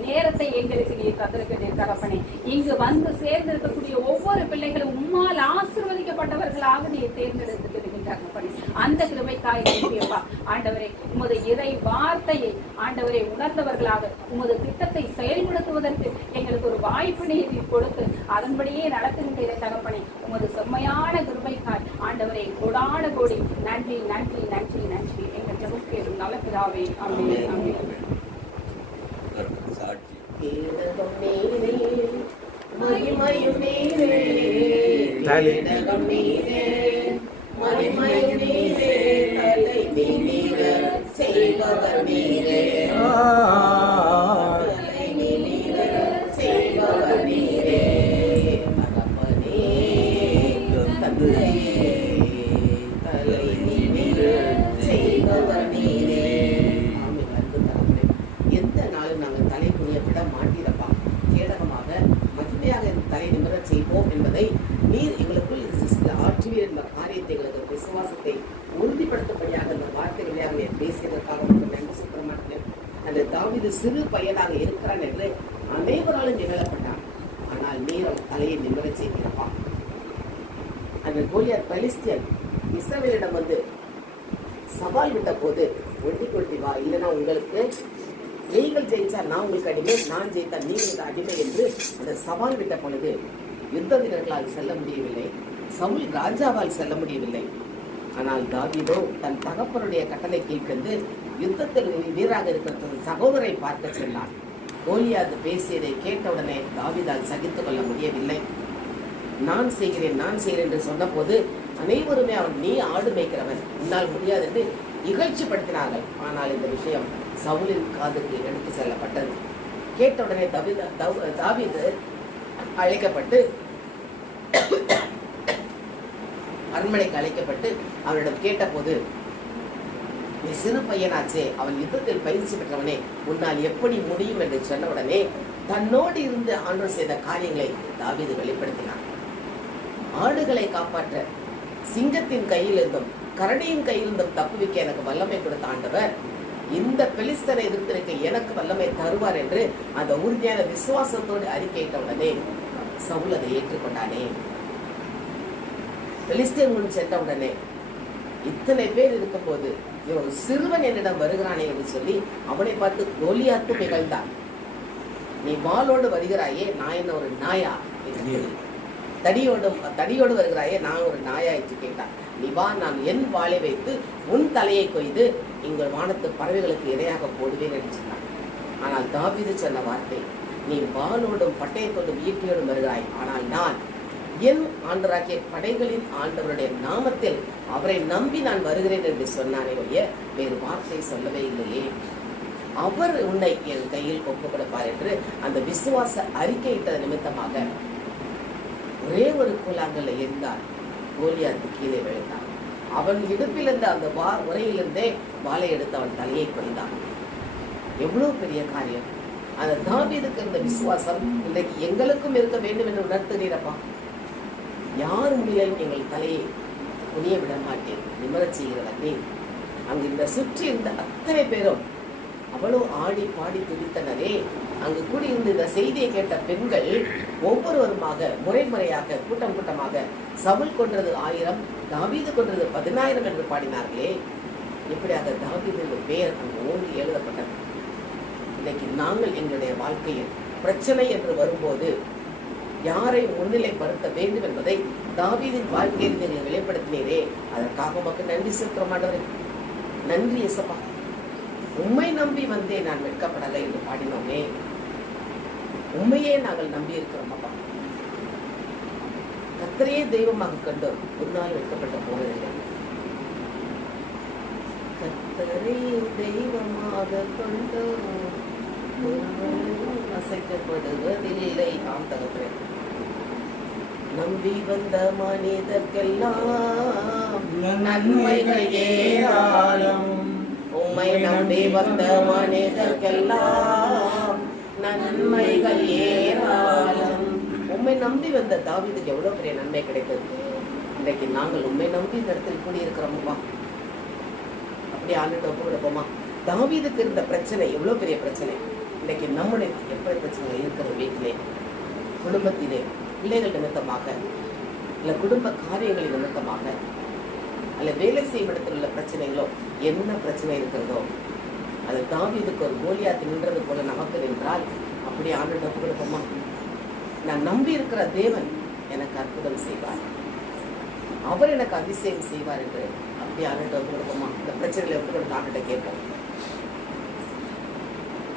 நேரத்தை எங்களுக்கு நீர் தந்திருக்கிறீர் தகப்பனே. இங்கு வந்து சேர்ந்திருக்கக்கூடிய ஒவ்வொரு பிள்ளைகளும் உம்மால் ஆசீர்வதிக்கப்பட்டவர்களாக நீர் தேர்ந்தெடுத்திருக்கின்ற தகப்பனே. அந்த கிருபைக்காய் நன்றியப்பா ஆண்டவரே. உமது இறை வார்த்தையை ஆண்டவரை உணர்ந்தவர்களாக உமது திட்டத்தை செயல்படுத்துவதற்கு எங்களுக்கு ஒரு வாய்ப்பினை கொடுத்து அதன்படியே நடத்துகின்ற தகப்பனே. உமது செம்மையான கிருபைக்காய் ஆண்டவரை கொடான கோடி நன்றி நன்றி நன்றி நன்றி. எங்கள் ஜெபம் நல்ல பிதாவே. ஆமென் ஆமென். சாட்சி கேடகம் நீரே, மகிமையும் நீரே, தாலி. கேடகம் நீரே, மகிமையும் நீரே, தலை நீர செய்பவர் நீரே, தலை நீர செய்பவர் நீரே, தகப்பனே, தந்தையே, தலை நீர செய்பவர் நீரே. ஆமென். அன்பு தகப்பனே, எந்த நாளும் நாங்கள் தலை குனிய விட மாட்டீரப்பா. கேடகமாக மகிமையாக இந்த தலை நிமிர செய்வோம் என்பதை நீர் எங்களுக்குள் ஆற்றுவீர் என்ற காரியத்தை எங்களுக்கு விசுவாசத்தை உறுதிப்படுத்தபடியாக அந்த வார்த்தைகளையாக நீர் பேசியதற்காக உங்களுக்கு நன்றி சொல்ல மாட்டேன். அந்த தாவீது சிறு பையனாக இருக்கிறான் என்று அனைவராலும் நிகழப்பட்டான். ஆனால் நீர் அவன் தலையை நிமிர செய்கிறப்பா. அந்த கோலியாத் பெலிஸ்தியன் இஸ்ரவேலிடம் வந்து சவால் விட்ட போது ஒட்டி கொட்டி வா, இல்லைன்னா உங்களுக்கு நீங்கள் ஜெயிச்சா நான் உங்களுக்கு அடிமை, நான் ஜெயித்தா நீங்கள் அடிமை என்று அந்த சவால் விட்ட பொழுது யுத்த வீரர்களால் செல்ல முடியவில்லை, சவுல் ராஜாவால் செல்ல முடியவில்லை. ஆனால் தாவீதோ தன் தகப்பனுடைய கட்டளை கீழ்ந்து யுத்தத்தில் வீராக இருக்கிற சகோதரை பார்க்க சென்றான். கோலியாத் பேசியதை கேட்டவுடனே தாவீதால் சகித்துக் கொள்ள முடியவில்லை. நான் செய்கிறேன் என்று சொன்ன போது அனைவருமே அவன் நீ ஆடு மேய்க்கிறவன், உன்னால் முடியாது என்று இகழ்ச்சிப்படுத்தினார்கள். ஆனால் இந்த விஷயம் சவுலின் காதுக்கு எடுத்து செல்லப்பட்டது. கேட்டவுடனே தாவீது அழைக்கப்பட்டு அரண்மனைக்கு அழைக்கப்பட்டு அவனிடம் கேட்டபோது, நீ சிறு பையனாச்சே, அவன் யுத்தத்தில் பயிற்சி பெற்றவனே, உன்னால் எப்படி முடியும் என்று சொன்னவுடனே தன்னோடு இருந்து ஆண்டவர் செய்த காரியங்களை தாவீது வெளிப்படுத்தினான். ஆடுகளை காப்பாற்ற சிங்கத்தின் கையிலிருந்தும் கரடியின் கையிலிருந்தும் தப்புவிக்க எனக்கு வல்லமை கொடுத்த ஆண்டவர் இந்த பெலிஸ்தரை எதிர்த்திருக்க எனக்கு வல்லமை தருவார் என்று அந்த உறுதியான விசுவாசத்தோடு அறிக்கையிட்டவுடனே சவுல் அதை ஏற்றுக்கொண்டானே. பெலிஸ்தீன் முன் சென்றவுடனே இத்தனை பேர் இருக்கும் போது இவன் சிறுவன் என்னிடம் வருகிறானே என்று சொல்லி அவனை பார்த்து கோலியாத்து நிகழ்ந்தான். நீ வாளோடு வருகிறாயே, நான் என்ன ஒரு நாயா? தடியோடு வருகிறாயே, நான் ஒரு நாயா என்று கேட்டான். நீ வா, நான் என் வாளை வைத்து உன் தலையை கொய்து எங்கள் வானத்து பறவைகளுக்கு இரையாக போடுவேன் என்று சொன்னான். ஆனால் தாவீது சொன்ன வார்த்தை, நீ வாளோடும் பட்டயத்தோடும் ஈட்டியோடும் வருகிறாய், ஆனால் நான் என் ஆண்டவராகிய படைகளின் ஆண்டவருடைய நாமத்தில் அவரை நம்பி நான் வருகிறேன் என்று சொன்னானே ஒழிய வேறு வார்த்தை சொல்லவே இல்லையே. அவர் உன்னை என் கையில் ஒப்புக் கொடுப்பார் என்று அந்த விசுவாச அறிக்கையிட்டது நிமித்தமாக ஒரே ஒரு கூழாங்கல்ல இருந்தார். கோலியாத்து கீழே விழுந்தான். அவன் இடுப்பிலிருந்து அந்த உரையிலிருந்தே வாளை எடுத்து அவன் தலையை கொய்தான். எவ்வளவு பெரிய காரியம்! அந்த தாவீதுக்கு இருந்த விசுவாசம் இன்றைக்கு எங்களுக்கும் இருக்க வேண்டும் என்று உணர்த்துகிறப்பா. யார் முடியலும் எங்கள் தலையை குனிய விட மாட்டேன், நிமிரச் செய்கிறவர் நீ. அங்கு இந்த சுற்றி இருந்த அத்தனை பேரும் அவ்வளவு ஆடி பாடி துடித்தனரே. அங்கு கூடியிருந்த இந்த செய்தியை கேட்ட பெண்கள் ஒவ்வொருவருமாக முறையாக கூட்டம் கூட்டமாக சவுல் கொன்றது 1000, தாவீது கொன்றது 10000 என்று பாடினார்களே. இப்படியாக தாவீது பெயர் அங்கு ஓங்கி எழுதப்பட்டது. இன்னைக்கு நாங்கள் எங்களுடைய வாழ்க்கையில் பிரச்சனை என்று வரும்போது யாரை முன்னிலைப்படுத்த வேண்டும் என்பதை தாவீதின் வாழ்க்கையில் நீங்கள் வெளிப்படுத்தினீரே, அதற்காக உமக்கு நன்றி செலுத்துகிறோம் ஆண்டவரே. நன்றி இயேசுப்பா. உம்மை நம்பி வந்தே நான் வெட்கப்படலை என்று பாடினோமே. உண்மையே நாங்கள் நம்பி இருக்கிறோம் அப்பா. கர்த்தரையே தெய்வமாக கண்டோம், ஒரு நாள் வெட்கப்பட்ட போனதில்லை. கர்த்தரை தெய்வமாக கொண்டோம், அசைக்கப்படுவதில்லை. ஆம் தகப்பனே, நம்பி வந்த மனிதர்க்கெல்லாம் நன்மைகள் ஏராளம். உம்மை நம்பி வந்த மனிதர்க்கெல்லாம் நன்மைகள் ஏராளம். உம்மை நம்பி வந்த தாவீதுக்கு எவ்வளவு பெரிய நன்மை கிடைத்தது. இன்றைக்கு நாங்கள் உம்மை நம்பி இந்த இடத்தில் கூடியிருக்கிறோம்ப்பா. அப்படி ஆண்டுட்டு ஒப்பு கொடுப்போமா? தாவீதுக்கு இருந்த பிரச்சனை எவ்வளவு பெரிய பிரச்சனை. இன்றைக்கு நம்முடைய எப்படி பிரச்சனைகள் இருக்கிற வீட்டிலே, குடும்பத்திலே, பிள்ளைகள் நிமித்தமாக, இல்லை குடும்ப காரியங்கள் நிமித்தமாக, அல்ல வேலை செய்யும் இடத்தில் உள்ள பிரச்சனைகளோ, என்ன பிரச்சனை இருக்கிறதோ, அது தாவீதுக்கு ஒரு கோலியாத் நின்றது போல நமக்கு நின்றால் அப்படி ஆண்டவரிடம் ஒப்பு கொடுப்போமா? நான் நம்பி இருக்கிற தேவன் எனக்கு அற்புதம் செய்வார், அவர் எனக்கு அதிசயம் செய்வார் என்று அப்படி ஆண்டவரிடம் ஒப்பு கொடுப்போமா? இந்த பிரச்சனைகளை ஒப்பு கொடுத்து ஆண்டவரிடம் கேட்போம்.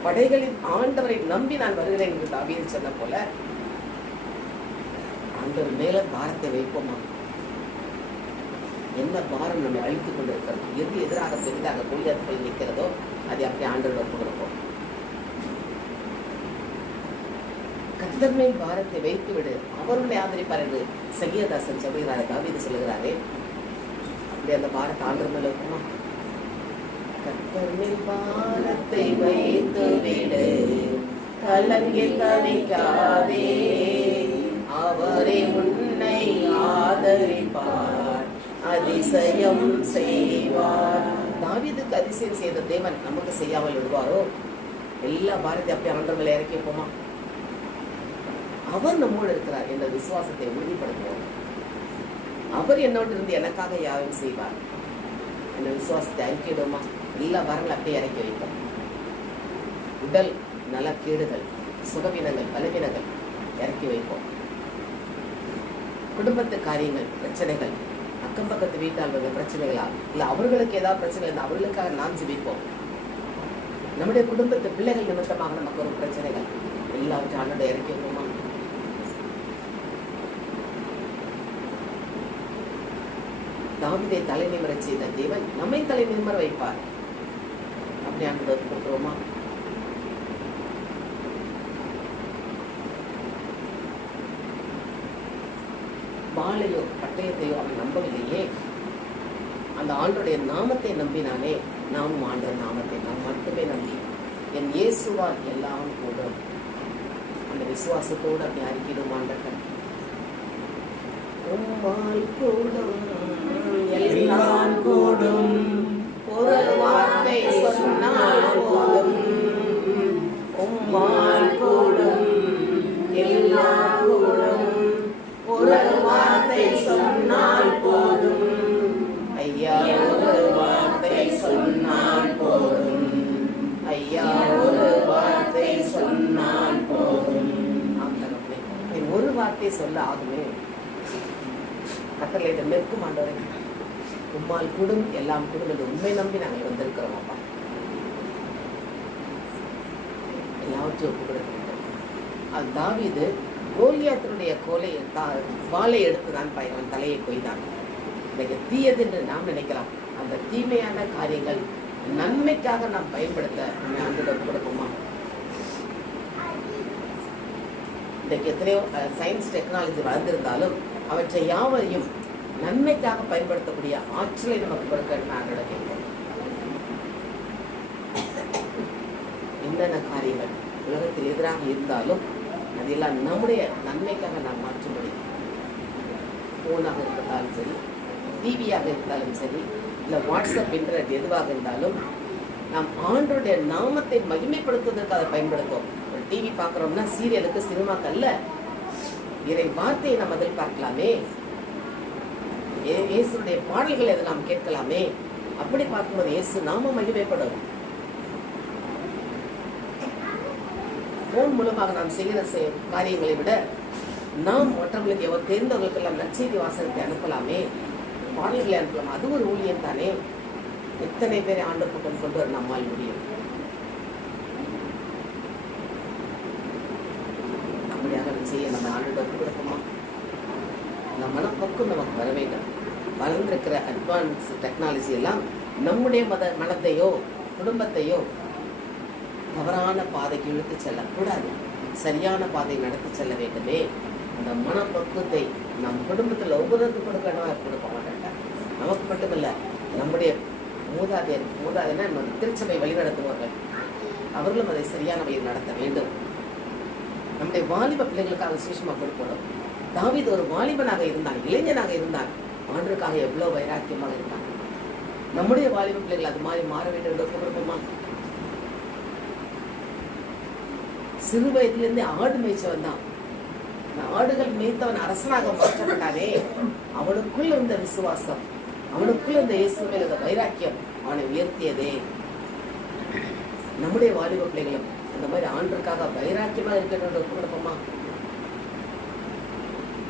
படைகளின் ஆண்டவரை நம்பி நான் வருகிறேன் என்று தாவீது சொன்ன போல ஆண்டவர் மேல பாரத்தை வைப்போமா? என்ன பாரம் நம்மை அழித்துக் கொண்டிருக்கிறது, எது எதிராக பெரிதாக கோலியாத்துகள் நிற்கிறதோ அதை அப்படி ஆண்டவரிடம் ஒப்பு கொடுப்போம். கர்த்தர் மேல் பாரத்தை வைத்து விடு, அவருடைய ஆதரிப்பார் என்று சகீயதாசன் சொல்கிறாரே, தாவீது சொல்லுகிறாரே, அப்படி அந்த பாரத்தை ஆண்டவர் மேல வைப்போமா? கர்த்தர் மேல் பாரத்தை வைத்து விடு, கலங்கி தவிக்காதே, அவரே உன்னை ஆதரிப்பார், அதிசயம் செய்வார். தாவீதுக்கு அதிசயம் செய்த தேவன் நமக்கு செய்யாமல் விடுவாரோ? எல்லா பாரதி அப்படியே ஆண்டவர் மேல இறக்கி போமா? அவர் நம்மோடு இருக்கிறார் என்ற விசுவாசத்தை உறுதிப்படுத்துவோம். அவர் என்னோடு இருந்து எனக்காக யாவும் செய்வார் என்ற விசுவாசத்தை அறிக்கையிடுவோமா? எல்லா வரங்கள் அப்படியே இறக்கி வைப்போம். உடல் நலக்கேடுகள், சுகவீனங்கள், பலவீனங்கள் இறக்கி வைப்போம். குடும்பத்து காரியங்கள், பிரச்சனைகள், அக்கம் பக்கத்து வீட்டாளர்கள் பிரச்சனைகளா, இல்ல அவர்களுக்கு ஏதாவது பிரச்சனை இருந்தால் அவர்களுக்காக நாம் ஜெபிப்போம். நம்முடைய குடும்பத்து பிள்ளைகள் நிமித்தமாக நமக்கு ஒரு பிரச்சனைகள், எல்லாவற்றையும் ஆண்டவரிடம் இறக்கி வைப்போமா? தாவீதை தலை நிமிர செய்த தேவன் நம்மை தலை நிமிர வைப்பார். அப்படி ஆண்டவருக்கு கொடுக்கிறோமா? வாளையோ பட்டயத்தையோ அவன் நம்பவில்லையே, அந்த ஆண்டோடைய நாமத்தை நம்பினானே. நாமும் ஆண்டவர் நாமத்தை நாம் மட்டுமே நம்பி என் இயேசுவால் எல்லாம் கூடும் அந்த விசுவாசத்தோடு அப்படி அறிக்கையிடும். ஆண்டவர் உம்மால் கூடும் எல்லாம் கூடும், ஒரு வார்த்தை சொன்னால் போதும். உம்மால் கூடும் எல்லாம் கூடும், ஒரு வார்த்தை சொன்னால் போதும். ஐயா ஒரு வார்த்தை சொன்னால் போதும், ஐயா ஒரு வார்த்தை சொன்னால் போதும். ஒரு வார்த்தை சொல்ல ஆகுமே. கட்டளை நிற்கும் ஆண்டவரே, உம்மால் கூடும் எல்லாம் கூடும் என்று உண்மை நம்பி நாங்கள் வந்திருக்கிறோம். அப்பா எல்லாவற்றையும் ஒப்பு கொடுக்கிறோம். அது தாவீது கோலியாத்தினுடைய வாளை எடுத்துதான் அவன் தலையை கொய்தான். இன்னைக்கு தீயது என்று நாம் நினைக்கலாம். அந்த தீமையான காரியங்கள் நன்மைக்காக நாம் பயன்படுத்த நம்ம ஆண்டவரிடம் கொடுப்போமா? இன்றைக்கு எத்தனையோ சயின்ஸ் டெக்னாலஜி வளர்ந்திருந்தாலும் அவற்றை யாவரையும் நன்மைக்காக பயன்படுத்தக்கூடிய ஆற்றலை நமக்கு கொடுக்க ஆண்டவரிடம் கேட்போம். என்னென்ன காரியங்கள் உலகத்தில் எதிராக இருந்தாலும் அதெல்லாம் நம்முடைய நன்மைக்காக நாம் மாற்றும்படி, ஃபோனாக இருந்தாலும் சரி, டிவியாக இருந்தாலும் சரி, இல்லை வாட்ஸ்அப், இன்டர்நெட் எதுவாக இருந்தாலும் நாம் ஆண்டவருடைய நாமத்தை மகிமைப்படுத்துவதற்கு அதை பயன்படுத்துவோம். ஒரு டிவி பார்க்குறோம்னா சீரியலுக்கு, சினிமாக்கு அல்ல, இறை வார்த்தையை நாம் அதில் பார்க்கலாமே, இயேசுடைய பாடல்களை அதை நாம் கேட்கலாமே. அப்படி பார்க்கும்போது இயேசு நாம மகிமைப்படும். போன் மூலமாக நாம் செய்கிற காரியங்களை விட நாம் மற்றவர்களுக்கு தெரிந்தவர்களுக்கு எல்லாம் நற்செய்தி வாசகத்தை அனுப்பலாமே, பாடல்களை அனுப்பலாம். அது ஒரு ஊழியம் தானே. எத்தனை பேரை ஆண்டு கூட்டம் கொண்டு வர நம்மால் முடியும். அப்படியாக செய்ய நம்ம ஆண்டு கொடுப்போமா? இந்த மனப்போக்கும் நமக்கு வர வேண்டும். வளர்ந்திருக்கிற அட்வான்ஸ் டெக்னாலஜி எல்லாம் நம்முடைய மனத்தையோ குடும்பத்தையோ தவறான பாதைக்கு இழுத்து செல்லக்கூடாது, சரியான பாதை நடத்தி செல்ல வேண்டுமே. அந்த மனப்பக்குவத்தை நம் குடும்பத்தில் ஒவ்வொருத்தருக்கு கொடுக்க மாட்டாங்க. நமக்கு மட்டுமல்ல, நம்முடைய மூதாதையர் நம்ம திருச்சபை வழிநடத்துவார்கள், அவர்களும் அதை சரியான வழியில் நடத்த வேண்டும். நம்முடைய வாலிப பிள்ளைகளுக்காக விசேஷமாக கொடுக்கணும். தாவீது ஒரு வாலிபனாக இருந்தான், இளைஞனாக இருந்தான், ஆண்டவருக்காக எவ்வளவு வைராக்கியமாக இருந்தான். நம்முடைய வாலிப பிள்ளைகள் அது மாதிரி மாற வேண்டும் என்று கொடுப்போமா? சிறு வயதிலிருந்தே ஆடு மேய்ச்சவன் தான். ஆடுகள் மேய்த்தவன் அரசனாக மாற்றப்பட்டானே, அவனுக்குள் இருந்த விசுவாசம், அவனுக்குள் இருந்த இயேசு மேல் இருந்த வைராக்கியம் அவனை உயர்த்தியதே. நம்முடைய வாலிப பிள்ளைகளும் அந்த மாதிரி ஆண்டுக்காக வைராக்கியமா இருக்கிறது ஒப்பு கொடுப்போமா?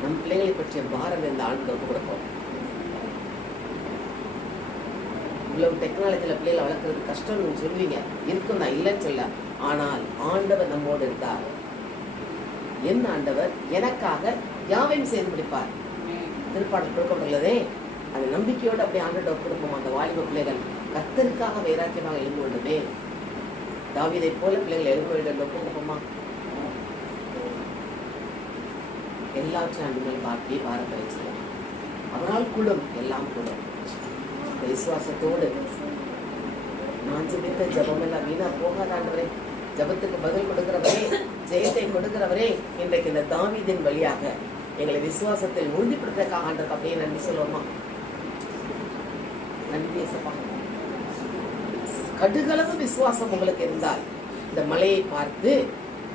நம் பிள்ளைகளை பற்றிய பாரம் இந்த ஆண்டு ஒப்பு கொடுப்போம். இவ்வளவு டெக்னாலஜியில பிள்ளைகளை வளர்க்கறது கஷ்டம் நீங்க சொல்லுவீங்க, இருக்கும் தான், இல்லைன்னு சொல்ல. ஆனால் ஆண்டவர் நம்மோடு இருந்தார். என் ஆண்டவர் எனக்காக யாவையும் செய்து முடிப்பார். திருப்பாடல் கொடுக்கப்பட்டுள்ளதே, அந்த நம்பிக்கையோடு அப்படியே ஆண்டோட கொடுப்போம். அந்த வாலிப பிள்ளைகள் கர்த்தருக்காக வைராக்கியமாக எழுந்து கொண்டுமே தாவீதை போல பிள்ளைகள் எழுந்து வேண்டும் ஒப்பு கொடுப்போமா? எல்லாற்றையும் அன்பு பாக்கி பாரத வச்சுக்கலாம். அவரால் கூடும், எல்லாம் கூடும். விசுவாசத்தோடு நான் ஜெபித்த ஜபம் எல்லாம் வீணா போகாதாண்டவரே, ஜபத்துக்கு பதில் கொடுக்கிறவரே, ஜெயத்தை கொடுக்கிறவரே, இன்றைக்கு இந்த தாவீதின் வழியாக எங்களை விசுவாசத்தில் உறுதிப்படுத்துறதுக்காக ஆண்டவர் அப்படியே நன்றி சொல்லுவோமா? நன்றி இயேசுப்பா. கடுகளவு விசுவாசம் உங்களுக்கு இருந்தால் இந்த மலையை பார்த்து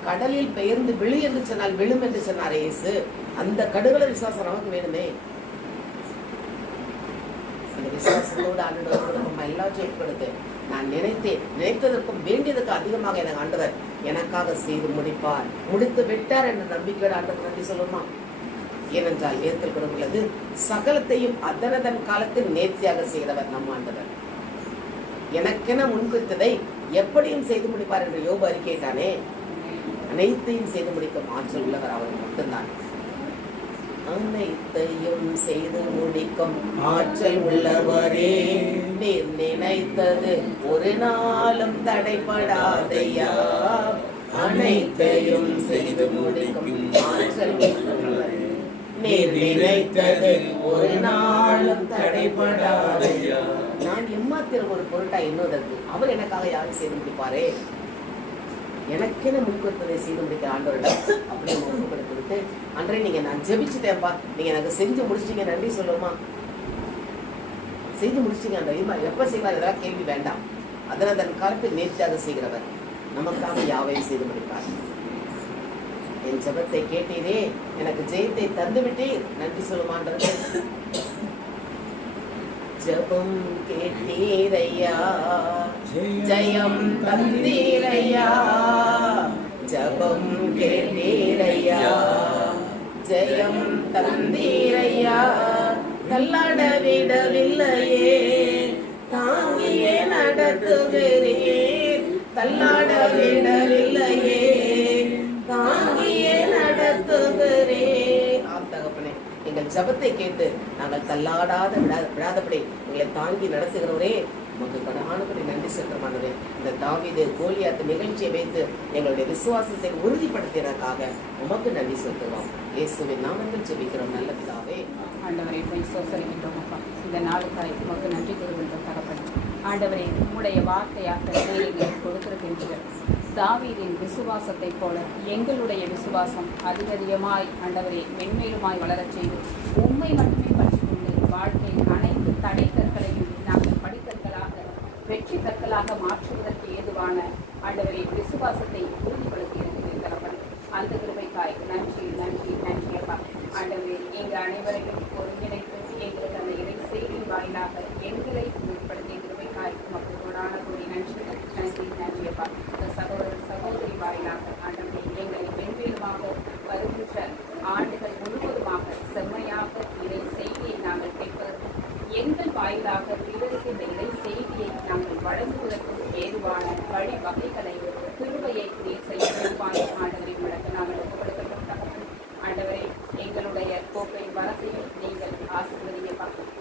கடலில் பெயர்ந்து விழு என்று சொன்னால் விழும் என்று சொன்னார் இயேசு. அந்த கடுகளவு விசுவாசம் நமக்கு வேணுமே. அந்த விசுவாசத்தோடு ஆண்டவர் நம்ம எல்லாத்தையும் கொடுத்து நான் நினைத்ததற்கும் வேண்டியதற்கு அதிகமாக எனக்கு ஆண்டவர் எனக்காக செய்து முடிப்பார், முடித்து விட்டார் என்ற நம்பிக்கையோடு ஆண்டவர் நன்றி சொல்லுமா? ஏனென்றால் ஏற்கல் கொடுக்கிறது சகலத்தையும் அதனதன் காலத்தில் நேர்த்தியாக செய்கிறவர் நம் ஆண்டவர். எனக்கென முன்குறித்ததை எப்படியும் செய்து முடிப்பார் என்று யோபு அறிக்கையிட்டானே, அனைத்தையும் செய்து முடிக்கும் ஆற்றல் உள்ளவர் அவர் மட்டும்தான். அனைத்தையும் செய்து முடிக்கும் ஆற்றல் உள்ளவரே, நீர் நினைத்தது ஒரு நாளும் தடைபடாதையா. அனைத்தையும் செய்து முடிக்கும் ஆற்றல் உள்ளவரே, நீர் நினைத்தது ஒரு நாளும் தடைபடாதையா. நான் எம்மாத்திரம் ஒரு பொருட்டா எண்ணுவதற்கு அவர் எனக்காக யாரும் செய்து முடிப்பாரே. எனக்கென முன்கொடுப்பதை செய்து முடிக்கிற ஆண்டவரிடம் அப்படியே முன்கொடுத்து கொடுத்து, அன்றே நீங்க நான் ஜெபிச்சுட்டேன்ப்பா, நீங்க எனக்கு செஞ்சு முடிச்சிட்டீங்க, நன்றி சொல்லுமா? செய்து முடிச்சிட்டீங்க. அந்த எப்ப செய்வார் இதெல்லாம் கேள்வி வேண்டாம். அதன் காலத்தில் நேர்த்தியாக செய்கிறவர் நமக்காக யாவையும் செய்து முடிப்பார். என் ஜெபத்தை கேட்டீரே, எனக்கு ஜெயத்தை தந்து விட்டீர், நன்றி சொல்லுமான்றது. ஜபம் கேட்டீரையா, ஜெயம் தந்தீரையா. ஜபம் கேட்டீரையா, ஜெயம் தந்தீரையா. தள்ளாட விடவில்லையே, தாங்கியே நடத்துகிறேன். தள்ளாட விடவில்லையே, தாங்கியே நடத்துகிறேன். தகப்பனே, எங்கள் ஜபத்தை கேட்டு நாங்கள் தள்ளாடாத விடாதபடி எங்களை தாங்கி நடத்துகிறவரே, உமக்கு கடானபடி நன்றி செலுத்தமானது. இந்த தாவீது கோலியாத் நிகழ்ச்சியை வைத்து எங்களுடைய விசுவாசத்தை உறுதிப்படுத்தியதற்காக உமக்கு நன்றி செலுத்துவோம். இயேசுவின் நாமத்தில் ஜெபிக்கிறோம் நல்ல பிதாவே. ஆண்டவரே, போய் சோசரிக்கின்றோம் அப்பா. இந்த நாளுக்காய் உமக்கு நன்றி கூறுகின்றோம் தகப்பனே. ஆண்டவரே, உம்முடைய வார்த்தையாக எங்களுக்கு கொடுத்திருக்கின்றீர்கள். தாவீதின் விசுவாசத்தை போல எங்களுடைய விசுவாசம் அதிகமாய் ஆண்டவரே மென்மேலுமாய் வளரச் செய்து உண்மை மட்டுமே பற்றிக்கொண்டு வாழ்க்கையில் அனைத்து தடை கற்களையும் நாங்கள் படிக்கற்களாக வெற்றி கற்களாக மாற்றுவதற்கு ஏதுவான ஆண்டவரே விசுவாசத்தை உறுதிப்படுத்தி இருக்கிறீர்கள் தகப்பனே. அந்த கிருபைக்காய் நன்றி நன்றி நன்றி அப்பா. ஆண்டவரே, எங்கள் அனைவரையும் ஒருங்கிணைத்து எங்களுக்கு அந்த இறை செய்தியின் வாயிலாக எங்களை உறுதிப்படுத்திய கிருபைக்காய் உமக்கு கொடான கூறி நன்றி நன்றி நன்றி அப்பா. சகோதரர் சகோதரி வாயிலாக ஆண்டவரே எங்களை மென்மேலுமாக வருகின்ற ஆண்டுகள் முழுவதுமாக செம்மையாக இறை செய்தியை நாங்கள் கேட்பதற்கு எங்கள் வாயிலாக பிறருக்கு இறை செய்தியை நாங்கள் வழங்குவதற்கும் ஏதுவான வழிவகைகளை திருவையை நீர் செய்ய வேண்டுமாய் ஆண்டவரை வழங்க நாங்கள் ஒப்புக்கொடுக்கிறோம் தகப்பனே. ஆண்டவரே, எங்களுடைய கோப்பை வரத்தையும் நீங்கள் ஆசீர்வதிங்க.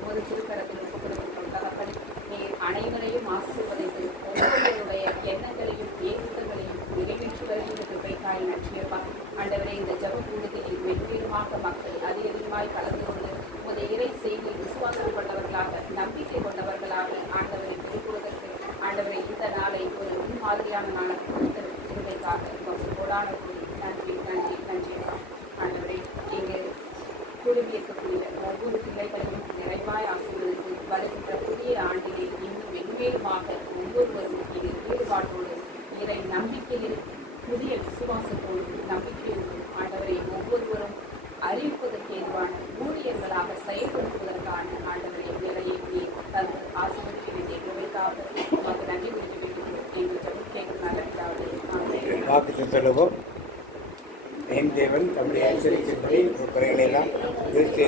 ஒரு திருக்கரத்தில் ஒப்புக்கொடுக்கிறோம் தகப்பனே. நீர் அனைவரையும் ஆசீர்வதித்து ஒவ்வொருவருடைய எண்ணங்களையும் ஏற்றங்களையும் நிறைவேற்றி வருகின்ற கிருபைக்காய் நன்றியப்பா. ஆண்டவரே, இந்த ஜப கூட்டத்தில் மென்மேலுமாக மக்கள் அதிகமாய் கலந்து கொண்டு உடைய இறை செய்தி விசுவாசம் கொண்டவர்களாக நம்பிக்கை கொண்டவர்களாக ஆண்டவரை திருப்புவதற்கு ஆண்டவரை இந்த நாளை ஒரு முன்மாதிரியான நாளாக கொடுத்ததற்காக கோடான நன்றி நன்றி நன்றி. ஆண்டவரை, இங்கு குழுவியிருக்கக்கூடிய ஒவ்வொரு பிள்ளைகளையும் நிறைவாய் ஆசீர்வதித்து வருகின்ற புதிய ஆண்டிலே இன்னும் மென்மேலுமாக ஒவ்வொருவரும் இது ஈடுபாட்டோடு இறை நம்பிக்கையில் புதிய விசுவாசத்தோடு நம்பிக்கையோடு ஆண்டவரை ஒவ்வொருவரும் அறிவிப்பதற்கு ஏதுவான ஊழியர்களாக செயல்படுத்துவதற்கான ஆண்டவரை நிலையை தந்து ஆசிரியர்களை கேட்கவைக்காக நமக்கு நன்றி புரிய வேண்டும் என்று கேட்கும் நல்ல வாக்கு சொல்லுவோம். என் தேவன் தம்முடைய எச்சரிக்கைப்படி குறைகளை எல்லாம் விருத்தி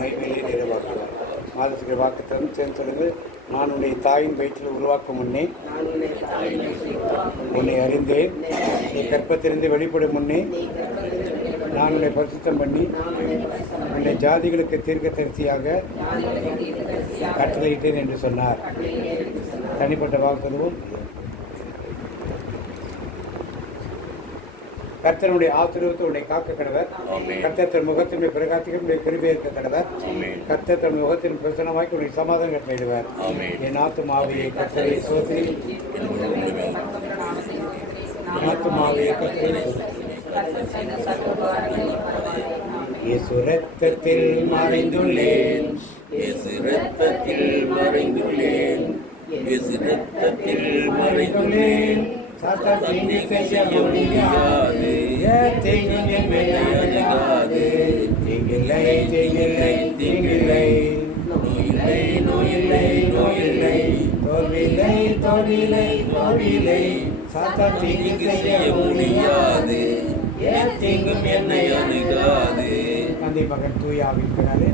மைமையிலே நிறைவாக்குவார். மாதத்துக்கு வாக்குத்தம் சேர்ந்து சொல்லுங்கள். நான் உன்னை தாயின் வயிற்றில் உருவாக்கும் முன்னே உன்னை அறிந்தேன். நீ கற்பத்திலிருந்து வெளிப்படும் முன்னே நான் உன்னை பரிசுத்தம் பண்ணி உன்னை ஜாதிகளுக்கு தீர்க்கதரிசியாக கட்டளையிட்டேன் என்று சொன்னார். தனிப்பட்ட வாக்கு சொல்லுவோம். கர்த்தனுடைய ஆசீர்வாதத்தை உன்னை காக்க கடவர். கர்த்தர் தன் முகத்தினுடைய பிரகாசிக்கும் கிருபை இருக்க கடவர். கர்த்தர் தன் முகத்தின் பிரசனமாக்கி உன்னை சமாதானம் கட்டளையிடுவார். என் ஆத்துமாவியை கர்த்தரை சோதரி, ஆத்துமாவியை கர்த்தரை இயேசு ரத்தத்தில் மறைந்துள்ளேன், இயேசு ரத்தத்தில் மறைந்துள்ளேன், இயேசு ரத்தத்தில் மறைந்துள்ளேன். சாத்தான் தீங்கு செய்ய முடியாது, தீங்கு என்னை அணுகாது. தீங்கில்லை, தீங்கில்லை, தீங்கில்லை, நோயில்லை, நோயில்லை, நோயில்லை, தோல்வியில்லை, தோல்வியில்லை, தோல்வியில்லை. சாத்தான் தீங்கு செய்ய முடியாது, தீங்கும் என்னை அணுகாது. தந்தை மகன் தூய ஆவியினாலே